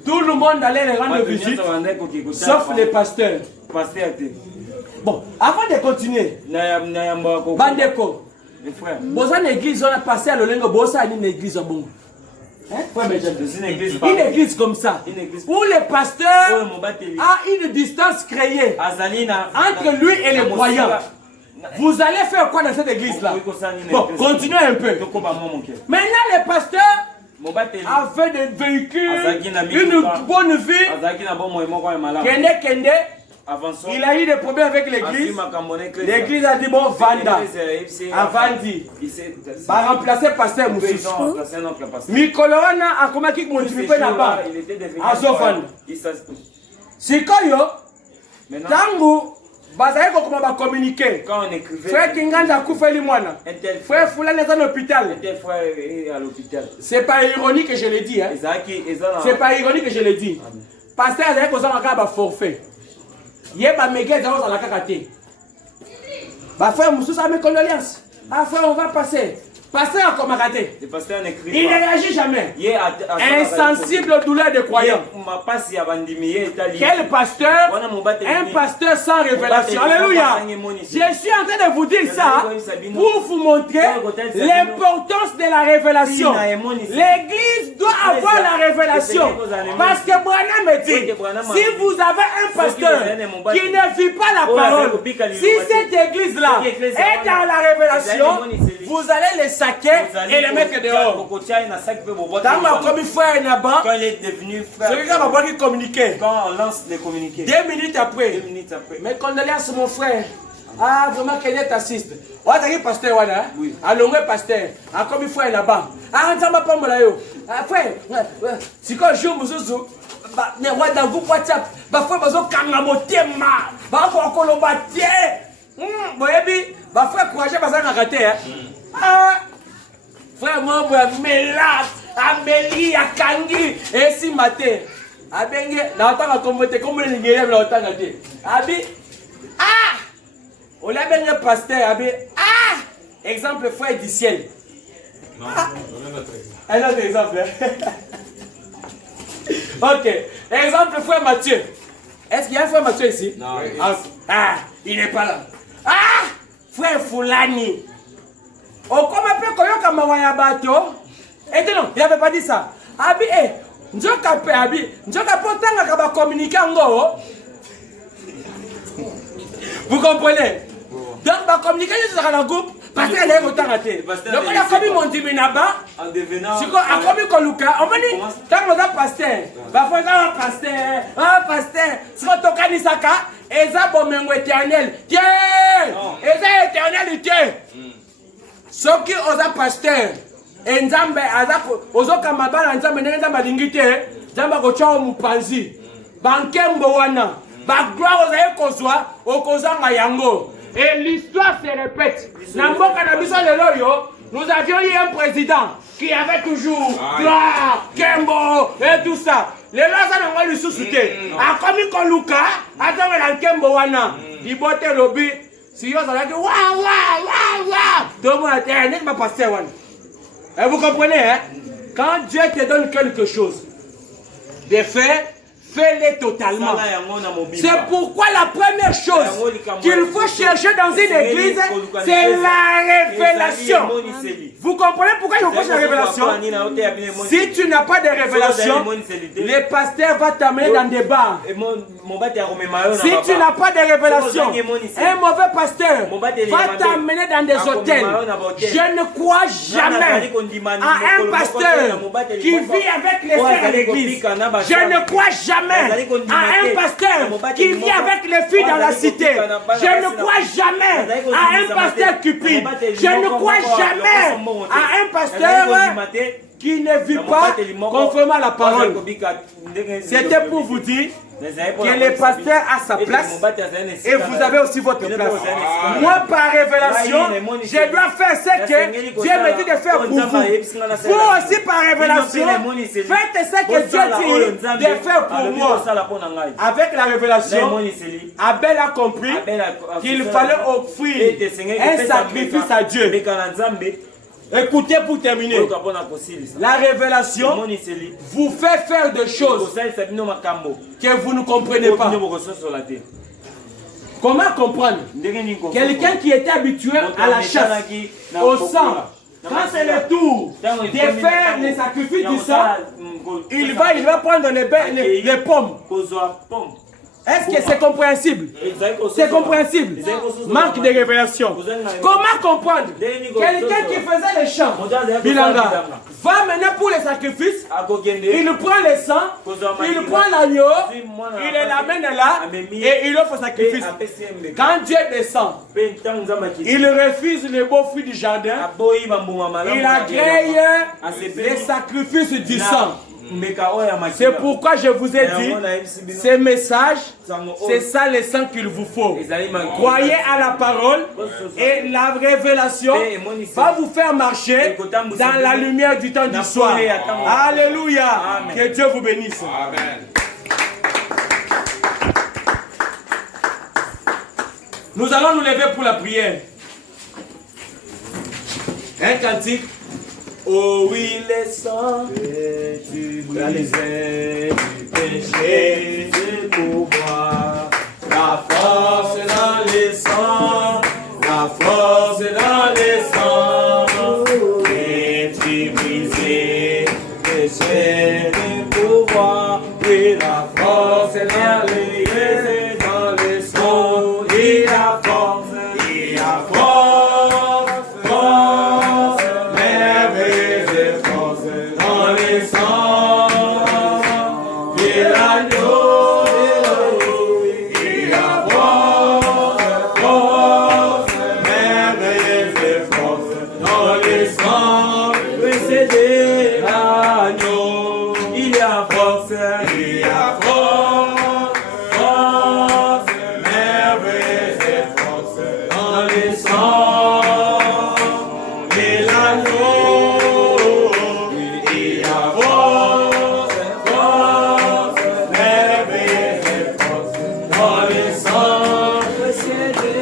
Tout le monde allait les rendre visite, sauf les pasteurs. Bon, avant de continuer, Bandeko, Bosan église, on a passé à l'Olengo, Bosa une église au bon. Une église comme ça, où le pasteur a une distance créée entre lui et les croyants. Vous allez faire quoi dans cette église-là? Bon, continuez un peu. Maintenant, le pasteur avait des véhicules, une bonne vie. Kende. Il a eu des problèmes avec l'église. L'église a dit bon, Vanda. Avandi. Va remplacer pasteur Moussous. Mikolorana a commencé à multiplier là-bas. Azofan. C'est quoi yo? Tango. Bazaïko comment va communiquer. Quand on écrivait. Frère Kinganja Koufeli Mwana. Frère Foulane est à l'hôpital. C'est pas ironique que je le dis. Hein? C'est pas ironique que je le dis. Pasteur Azaïko Zama va forfait. Yeba Megé dans la kakate. Bah frère Moussou, ça mes condoléances. Ah frère, on va passer. Pasteur a comme raté. Le pasteur n'écrit Il ne réagit jamais. Insensible aux douleurs des croyants. Quel pasteur? Un pasteur sans révélation. Alléluia. Je suis en train de vous dire ça pour vous montrer l'importance de la révélation. L'église doit avoir la révélation. Parce que Branham me dit, si vous avez un pasteur qui ne vit pas la parole, si cette église-là est dans la révélation, vous allez les saquer et les mettre dehors. Quand il est devenu frère, quand on lance les communiqués, 2 minutes après, mes condoléances mon frère. Ah, vraiment, qu'elle t'assiste. On a dit pasteur, voilà. Oui. Alors, le pasteur, a comme il faut là-bas. Ah, on ne pas moi là. Ah, frère, si quand je joue, ne vois dans vous WhatsApp, bah, frère, bah, kangamoté, bah, faut encore le battre. Bah, frère, courageux, bah, ça n'a raté. Ah, frère, moi, Mélas, Amélie, Akangi, et si maté. Ah, ben, dans le temps, comme le Nigérien, dans le temps, Abi, ah! On a bien le pasteur, Abi, ah! Exemple, frère du ciel. Ah. Un autre exemple. Ok. Exemple, frère Mathieu. Est-ce qu'il y a un frère Mathieu ici? Non. Ah, il n'est pas là. Ah! Frère Foulani. On comme un peu Koyoka Mawaya Bato. Et non, il n'avait pas dit ça. Abi, Njoka pe Abi. Njoka potanga kaba communiquer ngo. Vous comprenez? Donc, va communiquer dans le groupe parce qu'elle est autant ratée. Donc, on a commis mon diminaba. En devenant. Si on a commis Koluka, on m'a dit, quand on a pasteur, va faire un pasteur, si on toque à Nisaka, et ça, bon, mais éternel, tiens, et ça, éternel, tiens. Ce qui est pasteur, et Nzambe, Ozoka Mabana, Nzambe, Nzambe, Lingite, Nzambe, Gocha, Mupanzi, Bankembo Wana, Bagloire, Ozaïe Kozwa, Okoza Mayango. Et l'histoire se répète. Nous avions eu un président qui avait toujours gloire, Kembo et tout ça. Les lois ont lui soucié. A commis Koluka, attends, le Kembo Wana. Il botait le but. Si on a dit, waouh. Tout le monde a dit, n'est pas passé. Et vous comprenez, hein? Quand Dieu te donne quelque chose, des faits, fais-les totalement. C'est pourquoi la première chose qu'il faut chercher dans une église, c'est la révélation. Vous comprenez pourquoi il faut chercher la révélation? Si tu n'as pas de révélation, le pasteur va t'amener dans des bars. Si tu n'as pas de révélation, un mauvais pasteur va t'amener dans des hôtels. Je ne crois jamais à un pasteur qui vit avec les frères à l'église. Je ne crois jamais à un pasteur qui vit avec les filles dans la cité. Je ne crois jamais à un pasteur cupide. Je ne crois jamais à un pasteur qui ne vit pas conformément à la parole. C'était pour vous dire que le pasteur a sa place et vous avez aussi votre place. Moi, par révélation, je dois faire ce que Dieu me dit de faire pour vous. Vous aussi, par révélation, faites ce que Dieu dit de faire pour moi. Avec la révélation, Abel a compris qu'il fallait offrir un sacrifice à Dieu. Écoutez pour terminer. La révélation vous fait faire des choses que vous ne comprenez pas. Comment comprendre? Quelqu'un qui était habitué à la chasse, au sang, quand c'est le tour de faire les sacrifices du sang, il va prendre les pommes. Est-ce que c'est compréhensible? C'est compréhensible. Manque de révélation. Comment comprendre? Quelqu'un qui faisait les champs, Bilanga, va maintenant pour les sacrifices, il prend le sang, il prend l'agneau, il l'amène là et il offre sacrifice. Quand Dieu descend, il refuse les beaux fruits du jardin, il agrée les sacrifices du sang. C'est pourquoi je vous ai dit, ces messages, c'est ça le sang qu'il vous faut. Croyez à la parole et la révélation va vous faire marcher dans la lumière du temps du soir. Alléluia. Que Dieu vous bénisse. Amen. Nous allons nous lever pour la prière. Un cantique. Oh oui, les sangs tu brisais du péché, du pouvoir. La force est dans les sangs, la force est dans les sangs. Et tu brisais du péché, du pouvoir. Et la force est dans les sangs, et la force, et la force, force, merveilleuse force dans les sangs, et l'agneau, et la force, force, merveilleuse force dans les sangs, précédé l'agneau, il y a force, il y a force, force, merveilleuse force dans les sangs, et l'agneau, il y a force, force, merveilleuse force dans les sangs, précédé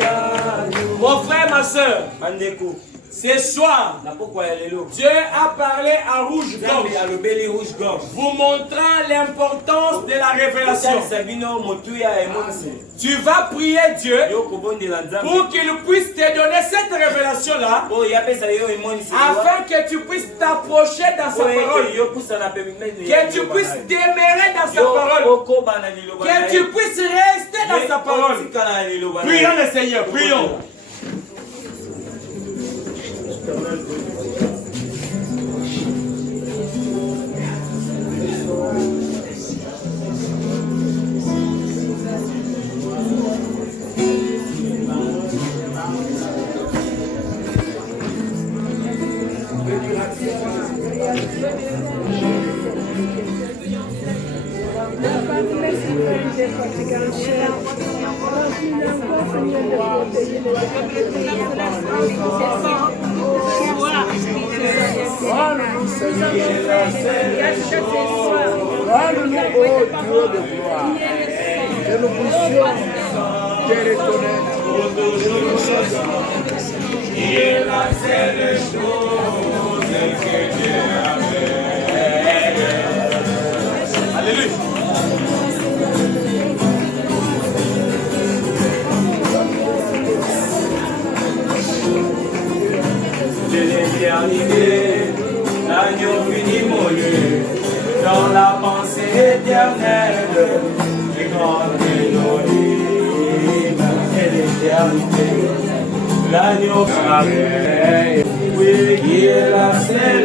l'agneau. Mon frère, ma soeur, ce soir, Dieu a parlé à rouge-gorge, vous montrant l'importance de la révélation. Tu vas prier Dieu pour qu'il puisse te donner cette révélation-là, afin que tu puisses t'approcher dans sa parole, que tu puisses demeurer dans sa parole, que tu puisses rester dans sa parole. Prions le Seigneur, prions. Alléluia. De l'éternité, l'agneau fini moulu, dans la pensée éternelle, du grand Elohim, de l'éternité, l'agneau pareil, oui, il est la seule.